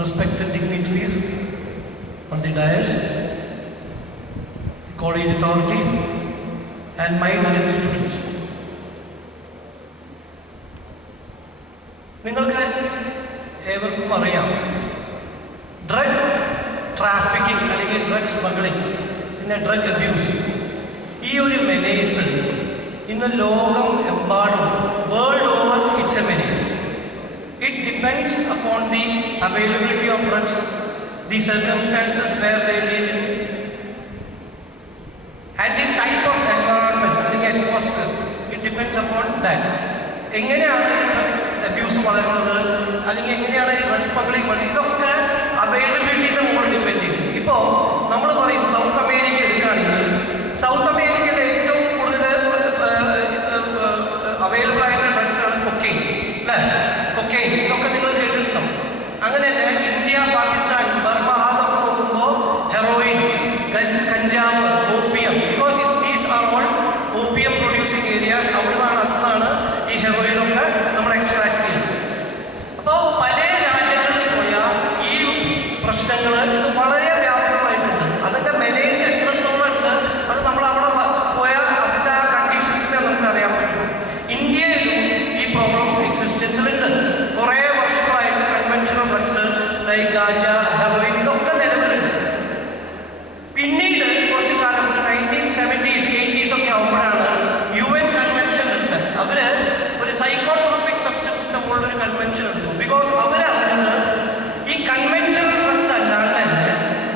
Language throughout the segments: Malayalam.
respected dignitaries on the dais, college authorities, and my dear students. നിങ്ങൾക്ക് ഏവർക്കും അറിയാം, ഡ്രഗ് ട്രാഫിക്കിംഗ് അല്ലെങ്കിൽ ഡ്രഗ് സ്മഗ്ലിംഗ്, പിന്നെ ഡ്രഗ് അബ്യൂസ്, ഈ ഒരു മെനേസ് ഇന്ന് ലോകം എമ്പാടും, world over it's a menace. It depends upon the availability of drugs, the circumstances where they live in, and the type of environment, the atmosphere. It depends upon that. എങ്ങനെയാണ് അബ്യൂസ് വളരുന്നത്, അല്ലെങ്കിൽ എങ്ങനെയാണ് ഈ ഡ്രഗ് സ്മഗ്ലിംഗ് വളരുന്നത്, ഇതൊക്കെ അവൈലബിലിറ്റിയുടെ മുകളിൽ ഡിപ്പെൻഡ് ചെയ്യും. ഇപ്പോൾ നമ്മൾ പറയും സൗത്ത് അമേരിക്ക എടുക്കുകയാണെങ്കിൽ, സൗത്ത് അമേരിക്കയിൽ ഏറ്റവും കൂടുതൽ അവൈലബിൾ ആയിട്ടുള്ള ഡ്രഗ്സാണ് കൊക്കെയിൻ, അല്ലേ? കൊക്കെയിൻ ഇതൊക്കെ നിങ്ങൾ കേട്ടിട്ടുണ്ടോ? അങ്ങനെ തന്നെ ഇന്ത്യ, പാകിസ്ഥാൻ, ബർമ, അതൊക്കെ നോക്കുമ്പോൾ ഹെറോയിൻ, കഞ്ചാവ്, opium, because these are all opium producing areas. അവിടുന്നാണ് ഈ ഹെറോയിനൊക്കെ നമ്മൾ എക്സ്ട്രാക്ട് ചെയ്യുന്നത്. അപ്പോൾ പല രാജ്യങ്ങളിൽ പോയാൽ ഈ പ്രശ്നങ്ങൾ വളരെ വ്യാപകമായിട്ടുണ്ട്. അതിൻ്റെ മെനേജ് എത്രത്തോളം ഉണ്ട്, അത് നമ്മൾ അവിടെ പോയാൽ അതിൻ്റെ ആ കണ്ടീഷൻസിനെ നമുക്ക് അറിയാൻ പറ്റും. ഇന്ത്യയിലും ഈ പ്രോബ്ലം എക്സിസ്റ്റൻസിലുണ്ട്. കുറേ വർഷങ്ങളായിട്ട് കൺവെൻഷണൽ ഡ്രഗ്സ് ലൈക്ക് ഗാഞ്ച, ഹെറോയിൻ ഇതൊക്കെ നിലവിലുണ്ട്. പിന്നീട് കുറച്ച് കാലം 1970s 80s ഒക്കെ ആകുമ്പോഴാണ് UN കൺവെൻഷൻ എടുത്ത് അവർ ഒരു സൈക്കോട്രോപിക് സബ്സ്റ്റൻസിൻ്റെ മുകളിൽ ഒരു കൺവെൻഷൻ എടുത്തു. ബിക്കോസ് അവരറിഞ്ഞത് ഈ കൺവെൻഷണൽ ഡ്രഗ്സ് അല്ലാതെ തന്നെ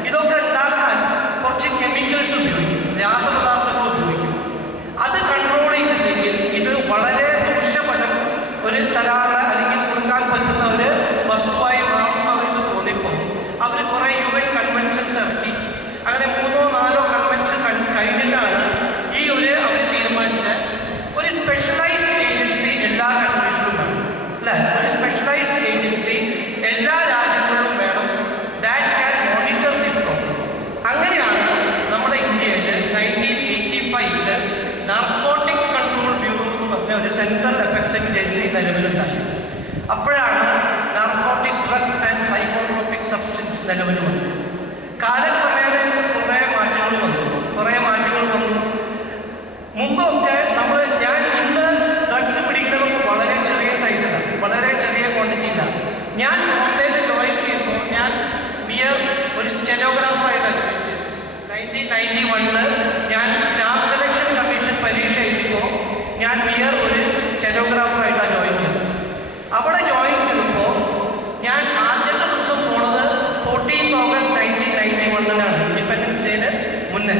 ഇതൊക്കെ ഉണ്ടാക്കാൻ കുറച്ച് കെമിക്കൽസ് ഉപയോഗിക്കും, രാസപദാർത്ഥങ്ങൾ ഉപയോഗിക്കും. അത് കൺട്രോൾ ചെയ്തില്ലെങ്കിൽ ഇത് വളരെ ദൂഷ്യഫലം ഒരു തരാറ് അല്ലെങ്കിൽ കൊടുക്കാൻ പറ്റുന്ന ഒരു വസ്തുവായി മാറും അവർക്ക് തോന്നിപ്പോൾ അവർ കുറേ UN കൺവെൻഷൻസ് ഇറക്കി. അങ്ങനെ 3 or 4 കൺവെൻഷൻ കഴിഞ്ഞിട്ടാണ് ഈ ഒരു അവർ തീരുമാനിച്ച ഒരു സ്പെഷ്യലൈസ്ഡ് ഏജൻസി എല്ലാ കൺട്രീസിലും വേണം, അല്ലേ? ഒരു സ്പെഷ്യലൈസ്ഡ് ഏജൻസി എല്ലാ രാജ്യങ്ങളിലും വേണം, that can monitor this problem. അങ്ങനെയാണ് നമ്മുടെ ഇന്ത്യയിൽ 1985 നാർക്കോട്ടിക്സ് കൺട്രോൾ ബ്യൂറോ എന്ന് പറഞ്ഞ ഒരു സെൻട്രൽ എഫക്ട്സ് ഏജൻസി നിലവിലുണ്ടായി. അപ്പോഴാണ് narcotic drugs and psychotropic substance നിലവിൽ വന്നത്. കാലക്രമേണ കുറേ മാറ്റങ്ങൾ വന്നു. മുമ്പൊക്കെ ഞാൻ ഇന്ന് ഡ്രഗ്സ് പിടിക്കുന്നത് വളരെ ചെറിയ സൈസിലാണ്, വളരെ ചെറിയ ക്വാണ്ടിറ്റിയിലാണ്. ഞാൻ ബോംബെയിൽ ജോയിൻ ചെയ്യുമ്പോൾ ഞാൻ ഒരു സ്റ്റെനോഗ്രാഫറായിട്ട് 1991 ഞാൻ സ്റ്റാഫ് സെലക്ഷൻ കമ്മീഷൻ പരീക്ഷ എഴുതിയപ്പോൾ ഞാൻ ഒരു സ്റ്റെനോഗ്രാഫറായിട്ടാണ് ജോയിൻ ചെയ്തത്. അവിടെ ജോയിൻ ചെയ്തപ്പോൾ ഞാൻ ആദ്യത്തെ ദിവസം പോണത് 14 August 1991 ഇൻഡിപെൻഡൻസ് ഡേന് മുന്നേ.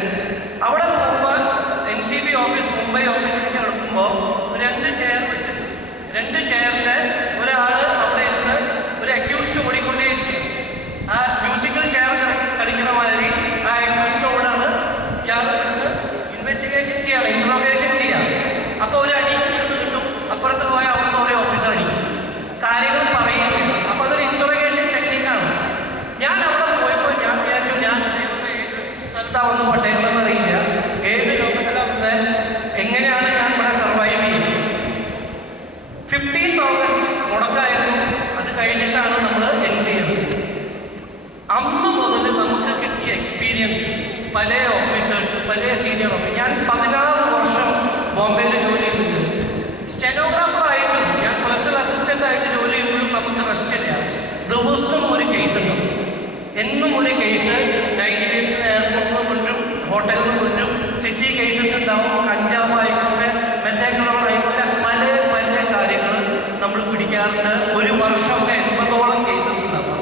അവിടെ പോകുമ്പോൾ NCB ഓഫീസ്, മുംബൈ ഓഫീസിലേക്ക് നടക്കുമ്പോൾ 2 ചെയർ വെച്ച്, 2 ചെയറിൽ ഒരാൾ അവിടെ ഇരുന്ന് ഒരു അക്യൂസ്ഡ് ഓടിക്കൊണ്ടേയിരിക്കും. ആ മ്യൂസിക്കൽ ചെയർ കളിക്കുന്ന മാതിരി ആ അക്യൂസ്ഡിനോടാണ് ഇയാൾ ഇൻവെസ്റ്റിഗേഷൻ ചെയ്യാണ്, ഇൻട്രോഗേഷൻ ചെയ്യാം. അപ്പോൾ ഒരു അടി കിട്ടും, അപ്പുറത്ത് പോയാൽ അവിടെ ഒരു ഓഫീസർ അടിക്കും, കാര്യങ്ങൾ പറയുകയാണ്. അപ്പോൾ അതൊരു ഇൻട്രോഗേഷൻ ടെക്നിക്കാണ്. ഞാൻ അവിടെ പോയപ്പോൾ ഞാൻ വിചാരിച്ചു ഞാൻ ഏത് സ്ഥലത്താവുന്ന പട്ടേലെന്ന് അറിയില്ല, ഏത് ലോകത്തിലാവുന്നത്, എങ്ങനെയാണ് ഞാൻ ഇവിടെ സർവൈവ് ചെയ്യുന്നത്. 15 August മുടക്കായിരുന്നു. അത് കഴിഞ്ഞിട്ടാണ് നമ്മൾ എൻട്രി ചെയ്യുന്നത്. അന്ന് മുതൽ നമുക്ക് കിട്ടിയ എക്സ്പീരിയൻസ്, പല ഓഫീസേഴ്സ്, പല സീനിയർ ഓഫീസർ, ഞാൻ 16 വർഷം ബോംബെയിൽ ജോലി ചെയ്തിട്ടുണ്ട്. സ്റ്റെനോഗ്രാഫറായിട്ടും ഞാൻ പേഴ്സണൽ അസിസ്റ്റൻ്റ് ആയിട്ട് ജോലി ചെയ്യുമ്പോഴും നമുക്ക് റെസ്റ്റ് ഇല്ല. ദിവസം ഒരു കേസ് ഉണ്ടാവും, എന്നും ഒരു കേസ്. നൈജീരിയൻസിന് എയർപോർട്ടിന് മുന്നിലും ഹോട്ടലിന് മുന്നിലും സിറ്റി കേസസ് ഉണ്ടാവും. കഞ്ചാവ് ആയിക്കോട്ടെ, മെത്തേക്കലോൺ ആയിക്കോട്ടെ, പല കാര്യങ്ങൾ നമ്മൾ പിടിക്കാറുണ്ട്. ഒരു വർഷമൊക്കെ 80ഓളം കേസസ് ഉണ്ടാവും.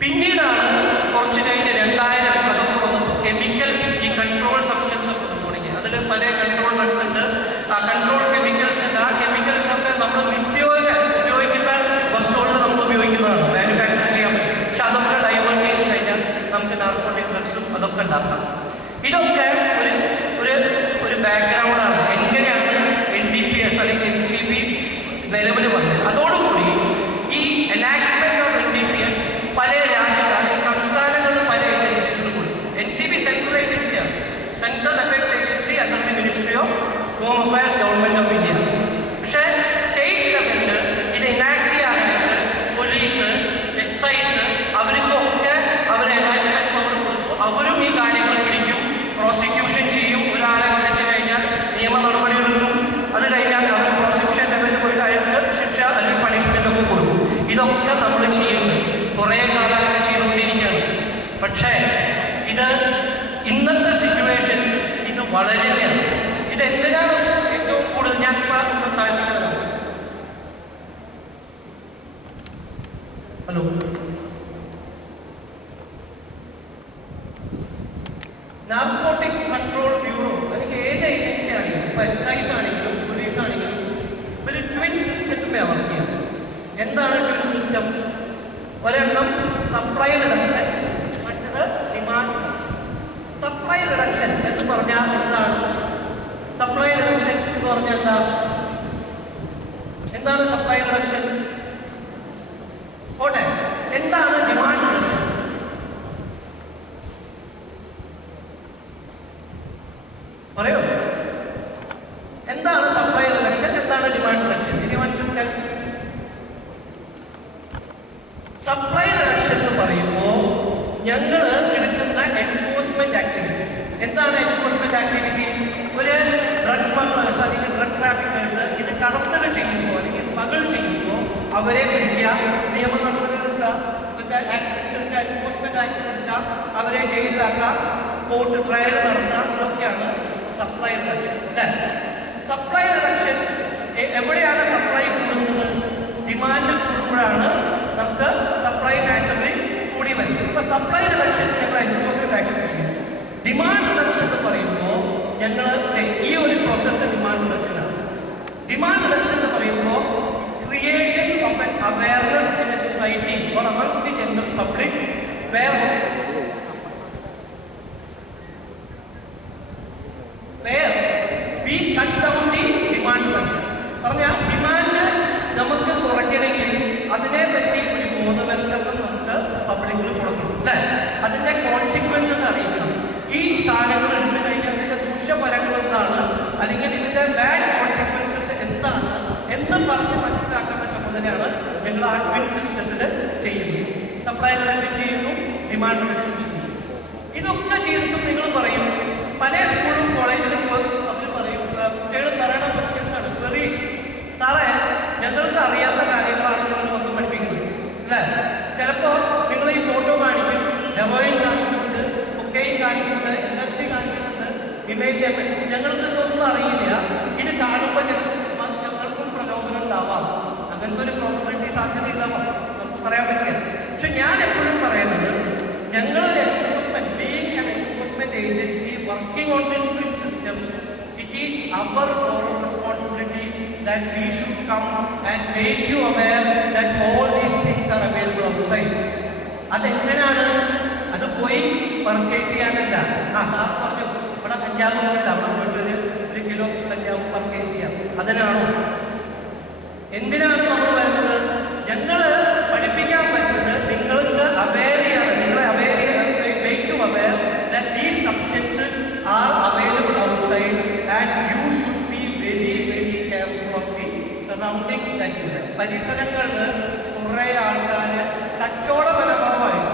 പിന്നീടാണ് കുറച്ച് കഴിഞ്ഞ് 2000 അതൊക്കെ വന്നപ്പോൾ കെമിക്കൽ ഈ കൺട്രോൾ സബ്സ്റ്റൻസ് ഒക്കെ തുടങ്ങി. അതിൽ പല കൺട്രോൾ ഡ്രഗ്സ് ഉണ്ട്, ആ കൺട്രോൾ കെമിക്കൽസ് ഉണ്ട്. ആ കെമിക്കൽസ് ഒക്കെ നമ്മൾ ഉപയോഗിക്കുന്ന വസ്തുക്കൾ നമ്മൾ ഉപയോഗിക്കുന്നതാണ്, മാനുഫാക്ചർ ചെയ്യാൻ പറ്റും. പക്ഷെ അതൊക്കെ ഡൈവേർട്ട് ചെയ്ത് കഴിഞ്ഞാൽ നമുക്ക് നാർക്കോട്ടിക് ഡ്രഗ്സും അതൊക്കെ ഉണ്ടാക്കാം. ഇതൊക്കെ ഒരു ബാക്ക്ഗ്രൗണ്ടാണ്. എങ്ങനെയാണ് NDPS അല്ലെങ്കിൽ NCB നിലവിൽ വന്നത്. അതോടുകൂടി ഈ എനാക്ട്മെന്റ് ഓഫ് NDPS പല രാജ്യങ്ങളിൽ, സംസ്ഥാനങ്ങളിൽ പല ഏജൻസീസിനും കൂടി. NCB സെൻട്രൽ ഏജൻസിയാണ്, central effects agency under the ministry of home affairs, government of India. പക്ഷേ സ്റ്റേറ്റ് ലെവലിൽ ഇത് എനാക്ട് ചെയ്യാനായിട്ട് പോലീസ്, എക്സൈസ് എക്സൈസ് ആണെങ്കിലും പോലീസ് ആണെങ്കിലും ഒരു ട്വിൻ സിസ്റ്റത്തിൽ വർക്ക് ചെയ്യാം. എന്താണ് ട്വിൻ സിസ്റ്റം? ഒരെണ്ണം സപ്ലൈ റിഡക്ഷൻ, മറ്റത് ഡിമാൻഡ്. സപ്ലൈ റിഡക്ഷൻ എന്ന് പറഞ്ഞാൽ എന്താണ്? സപ്ലൈ റിഡക്ഷൻ എന്ന് പറഞ്ഞാൽ എന്താണ് സപ്ലൈ റിഡക്ഷൻ? ഓട്ടെ, എന്താണ് ഡിമാൻഡ് റിഡക്ഷൻ? പറയോ, എന്താണ് സപ്ലൈ റിഡക്ഷൻ, എന്താണ് ഡിമാൻഡ് റിഡക്ഷൻ? സപ്ലൈ റിഡക്ഷൻ എന്ന് പറയുമ്പോൾ ഞങ്ങൾ എടുക്കുന്ന എൻഫോഴ്സ്മെന്റ് ആക്ടിവിറ്റി. എന്താണ് എൻഫോഴ്സ്മെന്റ് ആക്ടിവിറ്റി? ഒരു ഡ്രഗ് സ്മഗ്ലേഴ്സ് അല്ലെങ്കിൽ ഡ്രഗ് ട്രാഫിക്കേഴ്സ് ഇത് കടത്തൽ ചെയ്യുമ്പോൾ അല്ലെങ്കിൽ സ്മഗിൾ ചെയ്യുമ്പോൾ അവരെ പിടിക്കുക, നിയമ നടപടികളെടുക്കുക, എൻഫോഴ്സ്മെന്റ് ആക്ഷൻ എടുക്കുക, അവരെ ജയിലിലാക്കുക, കോർട്ട് ട്രയൽ നടത്തുക. ഇതൊക്കെയാണ് സപ്ലൈ റിഡക്ഷൻ അല്ലേ? സപ്ലൈ റിഡക്ഷൻ എവിടെയാണ് സപ്ലൈ കൂടുന്നത്? ഡിമാൻഡ് കൂടുമ്പോഴാണ് നമുക്ക് സപ്ലൈ നാച്ചുറലി കൂടി വരും. ഇപ്പൊ സപ്ലൈ റിഡക്ഷൻ ഞങ്ങൾ എൻഫോഴ്സ്മെന്റ് ആക്ഷൻ ചെയ്യും. ഡിമാൻഡ് റിഡക്ഷൻ എന്ന് പറയുമ്പോൾ ഞങ്ങൾ ഈ ഒരു പ്രോസസ്സ് ഡിമാൻഡ് റിഡക്ഷനാണ്. ഡിമാൻഡ് റിഡക്ഷൻ എന്ന് പറയുമ്പോൾ creation of an awareness in a society or amongst the general public where we cut down the demand reduction. പറഞ്ഞാൽ ഡിമാൻഡ് നമുക്ക് കുറയ്ക്കണമെങ്കിൽ അതിനെ പറ്റി ഒരു ബോധവൽക്കരണം നമുക്ക് പബ്ലിക്കിൽ കൊടുക്കണം അല്ലേ? അതിന്റെ കോൺസിക്വൻസസ് അറിയിക്കണം. ഈ സാധനങ്ങൾ എടുത്തു കഴിഞ്ഞാൽ അതിന്റെ ദൂഷ്യഫലങ്ങൾ എന്താണ്, അല്ലെങ്കിൽ ഇതിന്റെ ബാഡ് കോൺസിക്വൻസസ് എന്താണ് എന്ന് പറഞ്ഞ് മനസ്സിലാക്കേണ്ട ചുമതലയാണ് ഞങ്ങൾ ആ ട്വിൻ സിസ്റ്റത്തിൽ ചെയ്യുന്നത്. സപ്ലൈ റിഡക്ഷൻ ചെയ്യുന്നു, ഡിമാൻഡ് റിഡക്ഷൻ ചെയ്യുന്നു. ഇതൊക്കെ ചെയ്തിട്ടും നിങ്ങൾ പറയും, പല സ്കൂളും കോളേജിലും അവർ പറയും, കുട്ടികൾ പറയണ ക്വസ്റ്റ്യൻസ് ആണ്. വെറി സാറേ, ഞങ്ങൾക്ക് അറിയാത്ത കാര്യങ്ങളാണ് നിങ്ങൾ വന്ന് പഠിപ്പിക്കുന്നത് അല്ലേ? ചിലപ്പോൾ നിങ്ങൾ ഈ ഫോട്ടോ കാണിക്കും, ഹെറോയിൻ കാണിക്കുന്നുണ്ട്, കൊക്കൈൻ കാണിക്കുന്നുണ്ട്, LSD കാണിക്കുന്നുണ്ട്, ഇമേജ് ഞങ്ങൾക്ക് ഇതൊന്നും അറിയില്ല. ഇത് കാണുമ്പോൾ ഞങ്ങൾക്കും പ്രലോഭനം ഉണ്ടാവാം, അങ്ങനത്തെ ഒരു പ്രോബബിലിറ്റി സാധ്യത ഉണ്ടാവാം, നമുക്ക് പറയാൻ പറ്റില്ല. പക്ഷെ ഞാൻ എപ്പോഴും പറയുന്നത്, ഞങ്ങളൊരു enforcement, being an enforcement agency working on this twin system, it is our moral responsibility that we should come and make you aware that all these things are available outside. അതെന്തിനാണ്? അത് പോയി പർച്ചേസ് ചെയ്യാനല്ല. സാർ പറഞ്ഞു ഇവിടെ കഞ്ചാവ് ഉണ്ട്, അവിടെ പോയിട്ട് ഒരു കിലോ കഞ്ചാവ് പർച്ചേസ് ചെയ്യാം, അതിനാണോ? എന്തിനാണ് നമ്മൾ വരുന്നത്? ഞങ്ങൾ പഠിപ്പിക്കാൻ പറ്റുന്നത് നിങ്ങൾക്ക് അവെയർ ചെയ്യണം, നിങ്ങളെ make you aware that these substances are available outside and you should be very very careful of the surroundings that you have. പരിസരങ്ങളിൽ കുറേ ആൾക്കാർ കച്ചവട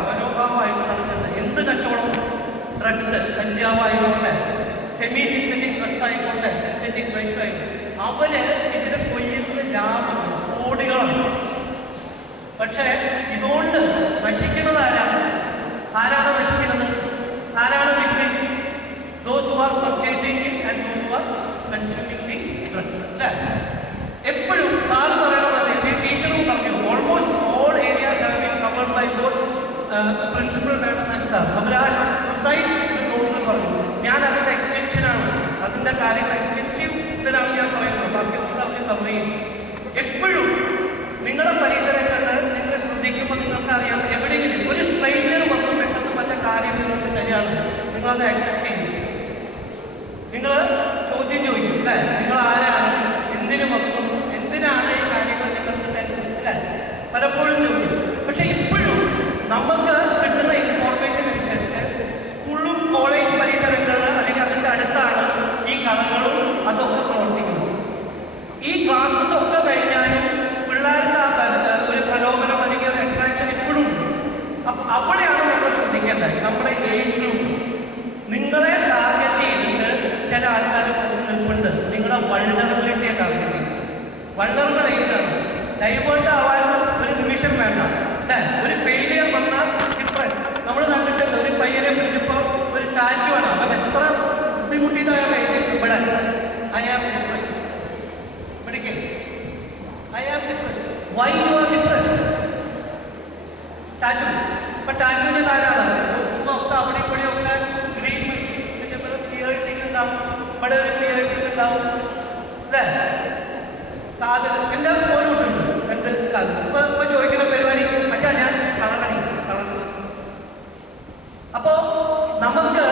മനോഭാവമായിട്ട് നടക്കുന്നത്. എന്ത് കച്ചവടം? ഡ്രഗ്സ്, കഞ്ചാവായിക്കോട്ടെ, സെമി സിന്തറ്റിക് ഡ്രഗ്സ് ആയിക്കോട്ടെ, സിന്തറ്റിക് ഡ്രഗ്സ് ആയിക്കോട്ടെ, അവര് ഇതിനെ കൊയ്യുന്ന ലാഭം കോടികളാണ്. പക്ഷേ ഇതുകൊണ്ട് നശിക്കുന്നത് ആരാണ് നശിക്കുന്നത്? ആരാണ് victims? Those who are purchasing it and those who are consuming the drugs. എപ്പോഴും സാർ പറയണത്, ടീച്ചറും പറഞ്ഞു, almost all areas have been covered by both principal madam and sir. അവർ ആ പ്രിസൈസ് നോട്ടിൽ പറഞ്ഞു. ഞാൻ അതിൻ്റെ എക്സ്റ്റൻഷനാണ്, അതിൻ്റെ കാര്യങ്ങൾ എക്സ്റ്റൻസീവ് ഇതിലാണ് ഞാൻ പറയുന്നത്, ബാക്കി നമ്മൾ അവർ കവർ ചെയ്യും. എപ്പോഴും നിങ്ങളുടെ പരിസരങ്ങളിൽ നിങ്ങൾ ശ്രദ്ധിക്കുമ്പോൾ നിങ്ങൾക്കറിയാം, എവിടെയെങ്കിലും ഒരു സ്ട്രെയിഞ്ചർ വന്ന് പെട്ടെന്ന് വല്ല കാര്യം നിങ്ങൾക്ക് തന്നെയാണ്, നിങ്ങളത് ആക്സെപ്റ്റ് ചെയ്യും. നിങ്ങൾ ചോദ്യം ചോദിക്കും അല്ലേ? നിങ്ങൾ ആരാണ്, എന്തിനു വന്നു, എന്തിനാണ് ഈ കാര്യങ്ങൾ നിങ്ങൾക്ക് തരുന്നത് അല്ലേ? പലപ്പോഴും ചോദിക്കും. പക്ഷെ ഇപ്പോഴും നമുക്ക് കിട്ടുന്ന ഇൻഫോർമേഷൻ അനുസരിച്ച് സ്കൂളും കോളേജ് പരിസരങ്ങളിൽ അല്ലെങ്കിൽ അതിൻ്റെ അടുത്താണ് ഈ കടകളും അതൊക്കെ പ്രവർത്തിക്കുന്നത്. ഈ ക്ലാസ്സസ് ഒക്കെ കഴിഞ്ഞാലും പിള്ളേർക്ക് ഒരു പ്രലോഭനം അല്ലെങ്കിൽ ഒരു അട്രാക്ഷൻ ഇപ്പോഴും ഉണ്ട്. അപ്പം അവിടെയാണ് നമ്മൾ ശ്രദ്ധിക്കേണ്ടത്. നമ്മുടെ ഏജ് ഗ്രൂപ്പ് നിങ്ങളെ ടാർഗറ്റ് ചെയ്തിട്ട് ചില ആൾക്കാർ നിൽപ്പുണ്ട്. നിങ്ങളുടെ വൾണറബിലിറ്റിയെ ടാർഗറ്റ് ചെയ്ത്, വൾണറബിൾ ഏജാണ്, ഡൈവേർട്ട് ആവാൻ ഒരു നിമിഷം വേണ്ട അല്ലേ? ഒരു ഫെയിലിയർ വന്നാൽ ഡിപ്രസ്. നമ്മൾ കണ്ടിട്ടുണ്ട്, ഒരു പയ്യനെ പിടിച്ചപ്പോൾ ഒരു ടാറ്റു ആണ്, അവൻ എത്ര ബുദ്ധിമുട്ടിയിട്ടായ ഇവിടെ I am depression, medical I am depression. Why you are depression? Tattoo. ഇപ്പൊ ടാറ്റുവിന്റെ കാലാണ് ഒക്കെ അവിടെ ഇവിടെയൊക്കെ ഗ്രീൻ പിയേഴ്സിംഗ് ഉണ്ടാവും, ഇവിടെ ഒരു പിയേഴ്സിംഗ് ഉണ്ടാവും, അല്ലേ? കാതൽ എൻ്റെ പോലും ഉണ്ട്, രണ്ട് കാതൽ. ഇപ്പൊ ചോദിക്കുന്ന പരിപാടി അച്ഛാ ഞാൻ കളറടി. അപ്പോ നമുക്ക്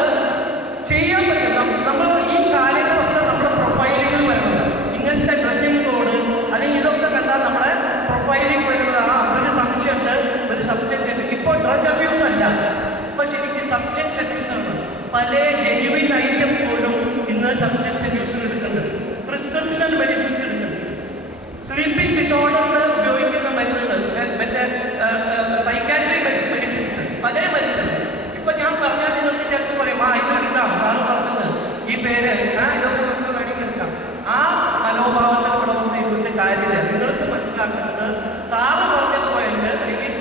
ചെയ്യാൻ പറ്റും. നമ്മൾ ഈ കാര്യങ്ങളൊക്കെ നമ്മുടെ പ്രൊഫൈലുകൾ വരുന്നത്, ഇങ്ങനത്തെ ഡ്രസ്സിംഗ് കോഡ് അല്ലെങ്കിൽ ഇതൊക്കെ കണ്ടാൽ നമ്മുടെ പ്രൊഫൈലിൽ വരുന്നത് ആ ഒരു സംശയമുണ്ട്, ഒരു സബ്സ്റ്റൻസ്. ഇപ്പോൾ ഡ്രഗ് അബ്യൂസ് അല്ല, ഇപ്പൊ ശരിക്കും സബ്സ്റ്റൻസ് അബ്യൂസ് ആണ്. പല ജെന്യുവിൻ ഐറ്റം പോലും ഇന്ന് സബ്സ്റ്റൻസ് അബ്യൂസിൽ എടുക്കുന്നുണ്ട്, പ്രിസ്ക്രിപ്ഷൻ മെഡിസിൻസ് എടുക്കുന്നുണ്ട്, സ്ലീപ്പിംഗ് ഡിസോർഡറിന് ഉപയോഗിക്കുന്ന മരുന്നുകൾ, മറ്റേ സൈക്കാട്രിക് മെഡിസിൻസ്, പല മരുന്നുകൾ. ഇപ്പൊ ഞാൻ പറഞ്ഞാൽ നിങ്ങൾക്ക് ചിലപ്പോൾ പറയും ആ ഇത് എടുക്കാം, സാറ് പറഞ്ഞത് ഈ പേര് ഇതൊക്കെ നമുക്ക് വേണമെങ്കിൽ എടുക്കാം. ആ മനോഭാവത്തിൽ കൂടെ വന്ന് ഇതിന്റെ കാര്യമില്ല. നിങ്ങൾക്ക് മനസ്സിലാക്കുന്നത് സാറ് പറഞ്ഞ പോയിന്റ് അല്ലെങ്കിൽ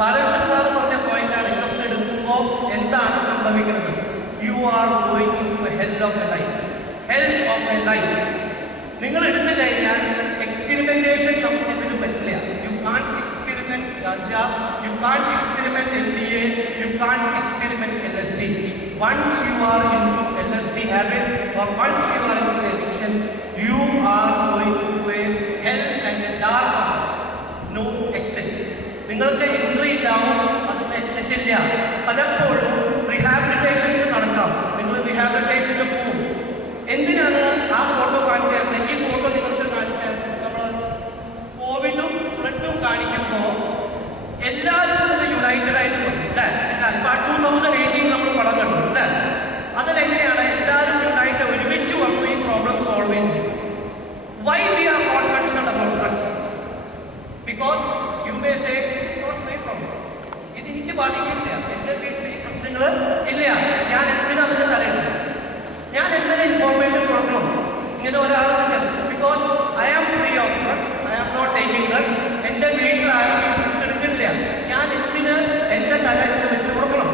ബാലകൃഷ്ണൻ സാറ് പറഞ്ഞ പോയിന്റാണ്. ഇതൊക്കെ എടുക്കുമ്പോൾ എന്താണ് സംഭവിക്കുന്നത്? You are going into hell of a life, hell of a life. നിങ്ങൾ എടുത്തു കഴിഞ്ഞാൽ എക്സ്പെരിമെന്റേഷൻ നമുക്ക് ഇതിന് പറ്റില്ല. You can't experiment ganja, you can't experiment LDA, you can't experiment LSD. Once you are into LSD habit or once you are into addiction, you are going to a hell and a dark, no exit. നിങ്ങൾക്ക് എൻട്രി ഉണ്ടാവും, അതിന് എക്സിറ്റ് ഇല്ല. പലപ്പോഴും റീഹാബിലിറ്റേഷൻസ് നടക്കാം. നിങ്ങൾ റീഹാബിലിറ്റേഷന് പോകും. എന്തിനാണ് ആ ഫോട്ടോ കാണിച്ചു തരുന്നത്? ഈ ഫോട്ടോ നിങ്ങൾക്ക് കാണിച്ചു തരുന്നത് നമ്മൾ കോവിഡും ഫ്ലഡും കാണിക്കുമ്പോൾ എല്ലാവരും തന്നെ യുണൈറ്റഡ് ആയിട്ട് വന്നു അല്ലേ? ഇപ്പൊ 2018 നമ്മൾ പടം കണ്ടു അല്ലേ? അതിലെങ്ങനെയാണ് എല്ലാവരും യുണൈറ്റ് ഒരുമിച്ച് വന്നു ഈ പ്രോബ്ലം സോൾവ് ചെയ്യുന്നത്? Why we are not concerned about drugs? Because you may say it's not my problem, ഇത് എനിക്ക് ബാധിക്കില്ല, എൻ്റെ വീട്ടിൽ ഈ പ്രശ്നങ്ങൾ ഇല്ല, ഞാൻ എന്തിനും അതിൻ്റെ തലയില്ല, ഞാൻ എന്തിനും ഇൻഫോർമേഷൻ കൊടുക്കണം ഇങ്ങനെ ഒരാൾ. Because I am free of drugs, I am not taking drugs, എൻ്റെ വീട്ടിൽ ആരും ഡ്രഗ്സ് എടുക്കില്ല, ഞാൻ എന്തിന് എൻ്റെ തല വെച്ച് കൊടുക്കണം?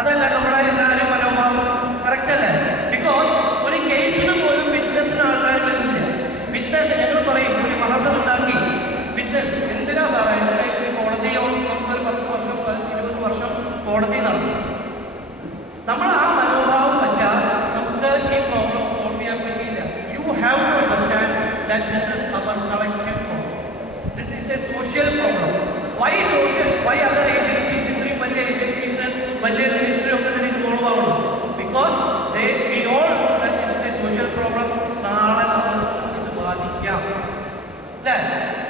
അതല്ല നമ്മുടെ എല്ലാവരും മനോഭാവം, കറക്റ്റ് അല്ലേ? ബിക്കോസ് ഒരു കേസിന് പോലും വിറ്റ്നസിന് ആൾക്കാർ വരുന്നില്ല. വിറ്റ്നസ് ഞങ്ങൾ പറയും ഒരു മാസം ഉണ്ടാക്കി വിറ്റ്നസ് എന്തിനാ സാറേ? കോടതിയോ നമുക്കൊരു 10 വർഷം 20 വർഷം കോടതി നടന്നു. നമ്മൾ ആ മനോഭാവം വെച്ചാൽ നമുക്ക് ഈ പ്രോബ്ലം സോൾവ് ചെയ്യാൻ പറ്റില്ല. You have to understand that this is our collective problem. This is a social problem. Why social? Why other agencies, ഇത്രയും വലിയ ഏജൻസീസ്, വലിയ മിനിസ്ട്രി ഒക്കെ ഇതിന് ഇൻവോൾവ് ആവുന്നു? Because we all know that this is a social problem. നാളെ നമുക്ക് ഇത് ബാധിക്കാം അല്ലേ?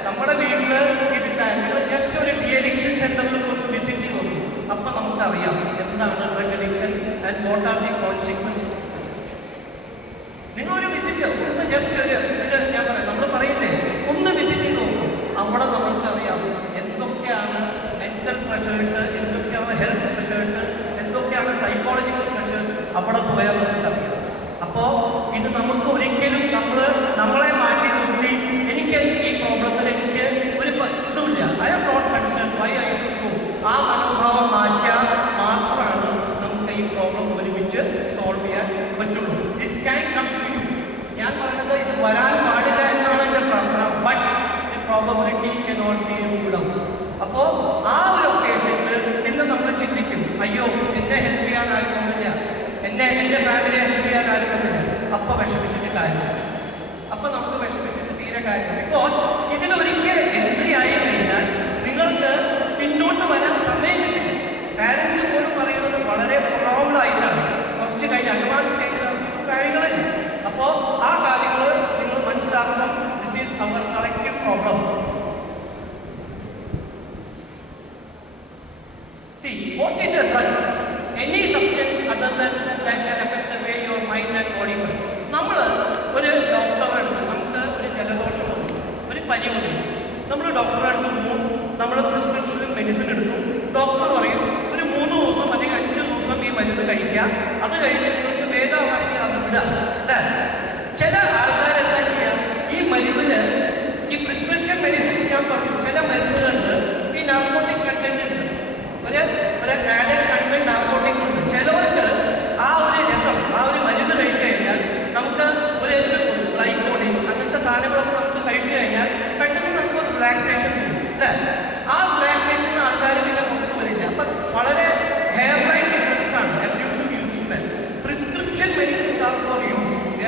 നമ്മുടെ വീട്ടിൽ ഇതില്ല. ജസ്റ്റ് ഒരു ഡി അഡിക്ഷൻ സെന്ററിൽ ഒന്ന് വിസിറ്റ് ചെയ്തു, അപ്പം നമുക്കറിയാം എന്താണ് drug addiction and what are the consequence. നിങ്ങളൊരു വിസിറ്റ് ഒന്ന് ജസ്റ്റ് ഒരു ഞാൻ പറയാം, നമ്മൾ പറയില്ലേ ഒന്ന് വിസിറ്റ് ചെയ്ത് നോക്കും, അവിടെ നമുക്കറിയാം എന്തൊക്കെയാണ് മെന്റൽ പ്രഷേഴ്സ്, എന്തൊക്കെയാണ് ഹെൽത്ത് പ്രഷേഴ്സ്, എന്തൊക്കെയാണ് സൈക്കോളജിക്കൽ പ്രഷേഴ്സ്, അവിടെ പോയാൽ നമുക്കറിയാം. അപ്പോൾ ഇത് നമുക്ക് ഒരിക്കലും നമ്മളെ മാറ്റി നിർത്തി എനിക്ക് ഈ പ്രോബ്ലത്തിൽ എനിക്ക് ഒരു ഇതുമില്ല, I am not concern, why I should go, ആ മനോഭാവം മാറ്റാൻ മാത്രമാണ് നമുക്ക് ഈ പ്രോബ്ലം ഒരുമിച്ച് സോൾവ് ചെയ്യാൻ പറ്റുള്ളൂ. This can come to you. ഞാൻ പറയുന്നത് ഇത് വരാൻ പാടില്ല എന്നാണ് എൻ്റെ പ്രാർത്ഥന. But the probability cannot be ruled out. അപ്പോൾ ആ ഒരു ഒക്കേഷനിൽ ഇന്ന് നമ്മൾ ചിന്തിക്കും, അയ്യോ എന്നെ ഹെൽപ്പ് ചെയ്യാൻ ആരും വന്നില്ല, എൻ്റെ ഫാമിലിയെ ഹെൽപ്പ് ചെയ്യാൻ ആരും വന്നില്ല. അപ്പോൾ വിഷമിച്ചിട്ട് കാര്യം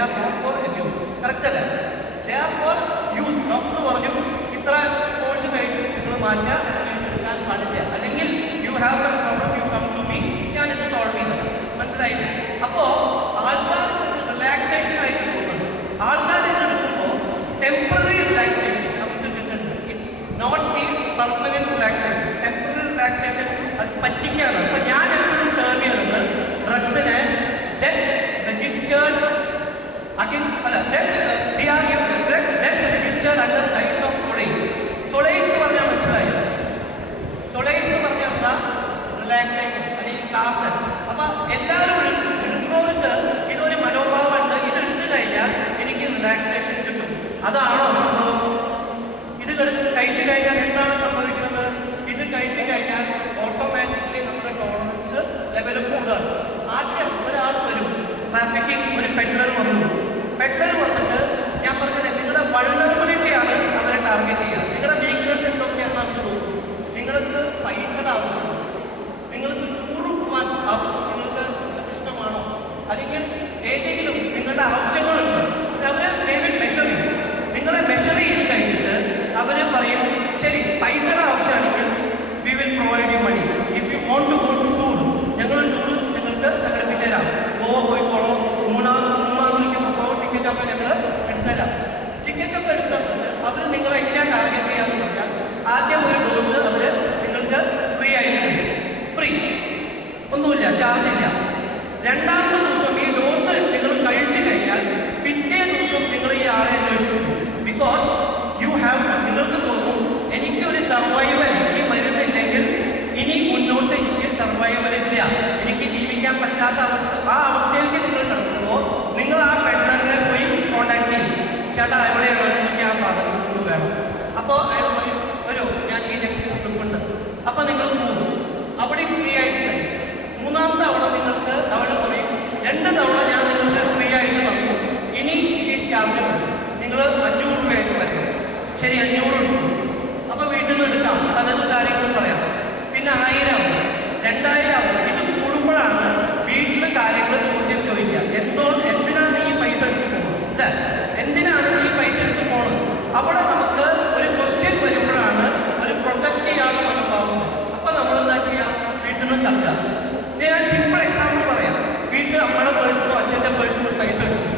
are not for abuse. Correct അല്ലേ? They are for use. Doctor പറഞ്ഞു ഇത്ര കോഴ്സ് കഴിഞ്ഞു നിങ്ങൾ മാറ്റുക, എടുക്കാൻ പാടില്ല, അല്ലെങ്കിൽ you have some problem you come to me, ഞാനിത് സോൾവ് ചെയ്തത്. മനസ്സിലായില്ലേ? അപ്പോൾ ആൾക്കാർക്ക് റിലാക്സേഷൻ ആയിട്ട് പോകുന്നത്, ആൾക്കാർ എടുക്കുമ്പോൾ ടെമ്പററി റിലാക്സേഷൻ നമുക്ക് കിട്ടുന്നുണ്ട്. It's not the permanent relaxation. Temporary relaxation അത് പറ്റിക്കാണ്. അപ്പം ഞാൻ എപ്പോഴും ടേം ചെയ്യുന്നത് ഡ്രഗ്സിനെ ഡെത്ത് രജിസ്റ്റേർഡ് അഗൈൻസ്റ്റ് അല്ല death registered under types of solace. Solace എന്ന് പറഞ്ഞാൽ മനസ്സിലായോ? സൊളേസ് എന്ന് പറഞ്ഞാൽ എന്താ? റിലാക്സേഷൻ അല്ലെങ്കിൽ കാംനെസ്. അപ്പം എല്ലാവരും എടുക്കുന്നവർക്ക് ഇതൊരു മനോഭാവമുണ്ട്, ഇത് എടുത്തു കഴിഞ്ഞാൽ എനിക്ക് റിലാക്സേഷൻ കിട്ടും. അതാണോ സംഭവം? ഇത് കഴിച്ചു കഴിഞ്ഞാൽ എന്താണ് സംഭവിക്കുന്നത്? ഇത് കഴിച്ചു കഴിഞ്ഞാൽ ഓട്ടോമാറ്റിക്കലി നമ്മുടെ ടോളറൻസ് ലെവൽ കൂടുകയാണ്. ആദ്യം ഒരാൾ വരും, ട്രാഫിക്കിംഗ് ഒരു പെഡ്ലർ വന്നു. പെഡ്ലർ വന്നിട്ട് ഞാൻ പറഞ്ഞത് നിങ്ങളുടെ വൾണറബിലിറ്റിയാണ് അവരെ ടാർഗറ്റ് ചെയ്യുക. നിങ്ങളുടെ വീക്ക്നെസ് എന്തൊക്കെയാണെന്ന് നമുക്ക് നോക്കും. നിങ്ങൾക്ക് പൈസയുടെ ആവശ്യമാണ്, നിങ്ങൾക്ക് കുറുക്കുവാൻ നിങ്ങൾക്ക് ഇഷ്ടമാണോ, അല്ലെങ്കിൽ ഏതെങ്കിലും നിങ്ങളുടെ ആവശ്യങ്ങളുണ്ട്, അവർ മെഷർ ചെയ്യും. നിങ്ങളെ മെഷർ ചെയ്ത് കഴിഞ്ഞിട്ട് അവർ പറയും ശരി പൈസയുടെ ആവശ്യമാണെങ്കിൽ we will provide you money. If you want to go to tour, ഞങ്ങൾ ടൂർ നിങ്ങൾക്ക് സംഘടിപ്പിച്ചു തരാം. ഗോവ പോയിക്കോളോ, മൂന്നാറിലേക്ക് പോയിക്കോളോ, ടിക്കറ്റൊക്കെ ഞങ്ങൾ എടുത്തുതരാം. ടിക്കറ്റൊക്കെ എടുത്തിട്ട് അവർ നിങ്ങളെ എങ്ങനെയാണ് ടാർഗറ്റ് ചെയ്യാന്ന് പറഞ്ഞാൽ ആദ്യം ഒരു ഡോസ് അവർ നിങ്ങൾക്ക് ഫ്രീ ആയിട്ട് തരും. ഫ്രീ ഒന്നുമില്ല, ചാർജ് ഇല്ല. രണ്ടാമത്തെ ദിവസം ഈ ഡോസ് നിങ്ങൾ കഴിച്ചു കഴിഞ്ഞാൽ പിറ്റേ ദിവസം നിങ്ങൾ ഈ ആളെ അന്വേഷിക്കും. ബിക്കോസ് യു ഹാവ്, നിങ്ങൾക്ക് തോന്നും എനിക്കൊരു സർവൈവൽ, ഈ മരുന്നില്ലെങ്കിൽ ഇനി മുന്നോട്ട് എനിക്ക് സർവൈവൽ ഇല്ല, എനിക്ക് ജീവിക്കാൻ പറ്റാത്ത അവസ്ഥ. ആ അവസ്ഥയിലേക്ക് നിങ്ങൾ കിടക്കുമ്പോൾ നിങ്ങൾ ആ പെട്ടെന്നെ പോയി കോണ്ടാക്ട് ചെയ്യും. ചേട്ടാ എവിടെയാണ് എനിക്ക് ആ സാധനം വേണം. അപ്പോൾ അയാൾ പറയും വരൂ ഞാൻ ഈ ജംഗ്ഷനിൽ നിൽപ്പുണ്ട്. അപ്പോൾ നിങ്ങൾ പോകും, അവിടെ ഫ്രീ ആയിട്ട് തരും. മൂന്നാമത്തെ തവണ നിങ്ങൾക്ക് അവിടെ പറയും 2 തവണ ഞാൻ നിങ്ങൾക്ക് ഫ്രീ ആയിട്ട് തന്നു, ഇനി ഈ ചാർജ് നിങ്ങൾ 500 രൂപയായിട്ട് വരും. ശരി 500 എടുക്കും. അപ്പോൾ വീട്ടിൽ നിന്ന് എടുക്കാം, പലതും കാര്യങ്ങളും പറയാം. പിന്നെ 1000 ആവും, 2000 ആവും. ഇത് കൂടുമ്പോഴാണ് വീട്ടിലെ കാര്യങ്ങൾ ചോദിക്കുക. എന്തിനാണ് നീ പൈസ എടുത്ത് പോകുന്നത്, അല്ലേ? എന്തിനാണ് നീ പൈസ എടുത്ത് പോകുന്നത്? അവിടെ നമുക്ക് ഒരു ക്വസ്റ്റ്യൻ വരുമ്പോഴാണ് ഒരു പ്രൊട്ടസ്റ്റ് ചെയ്യാതെ മനോഭാവം. അപ്പോൾ നമ്മൾ എന്താ ചെയ്യാം? വീട്ടിൽ നിന്ന് തക്കുക. ഞാൻ സിമ്പിൾ എക്സാമ്പിൾ പറയാം. വീട്ടിൽ അമ്മയുടെ പേഴ്സണോ അച്ഛൻ്റെ പേഴ്സണോ പൈസ എടുക്കും.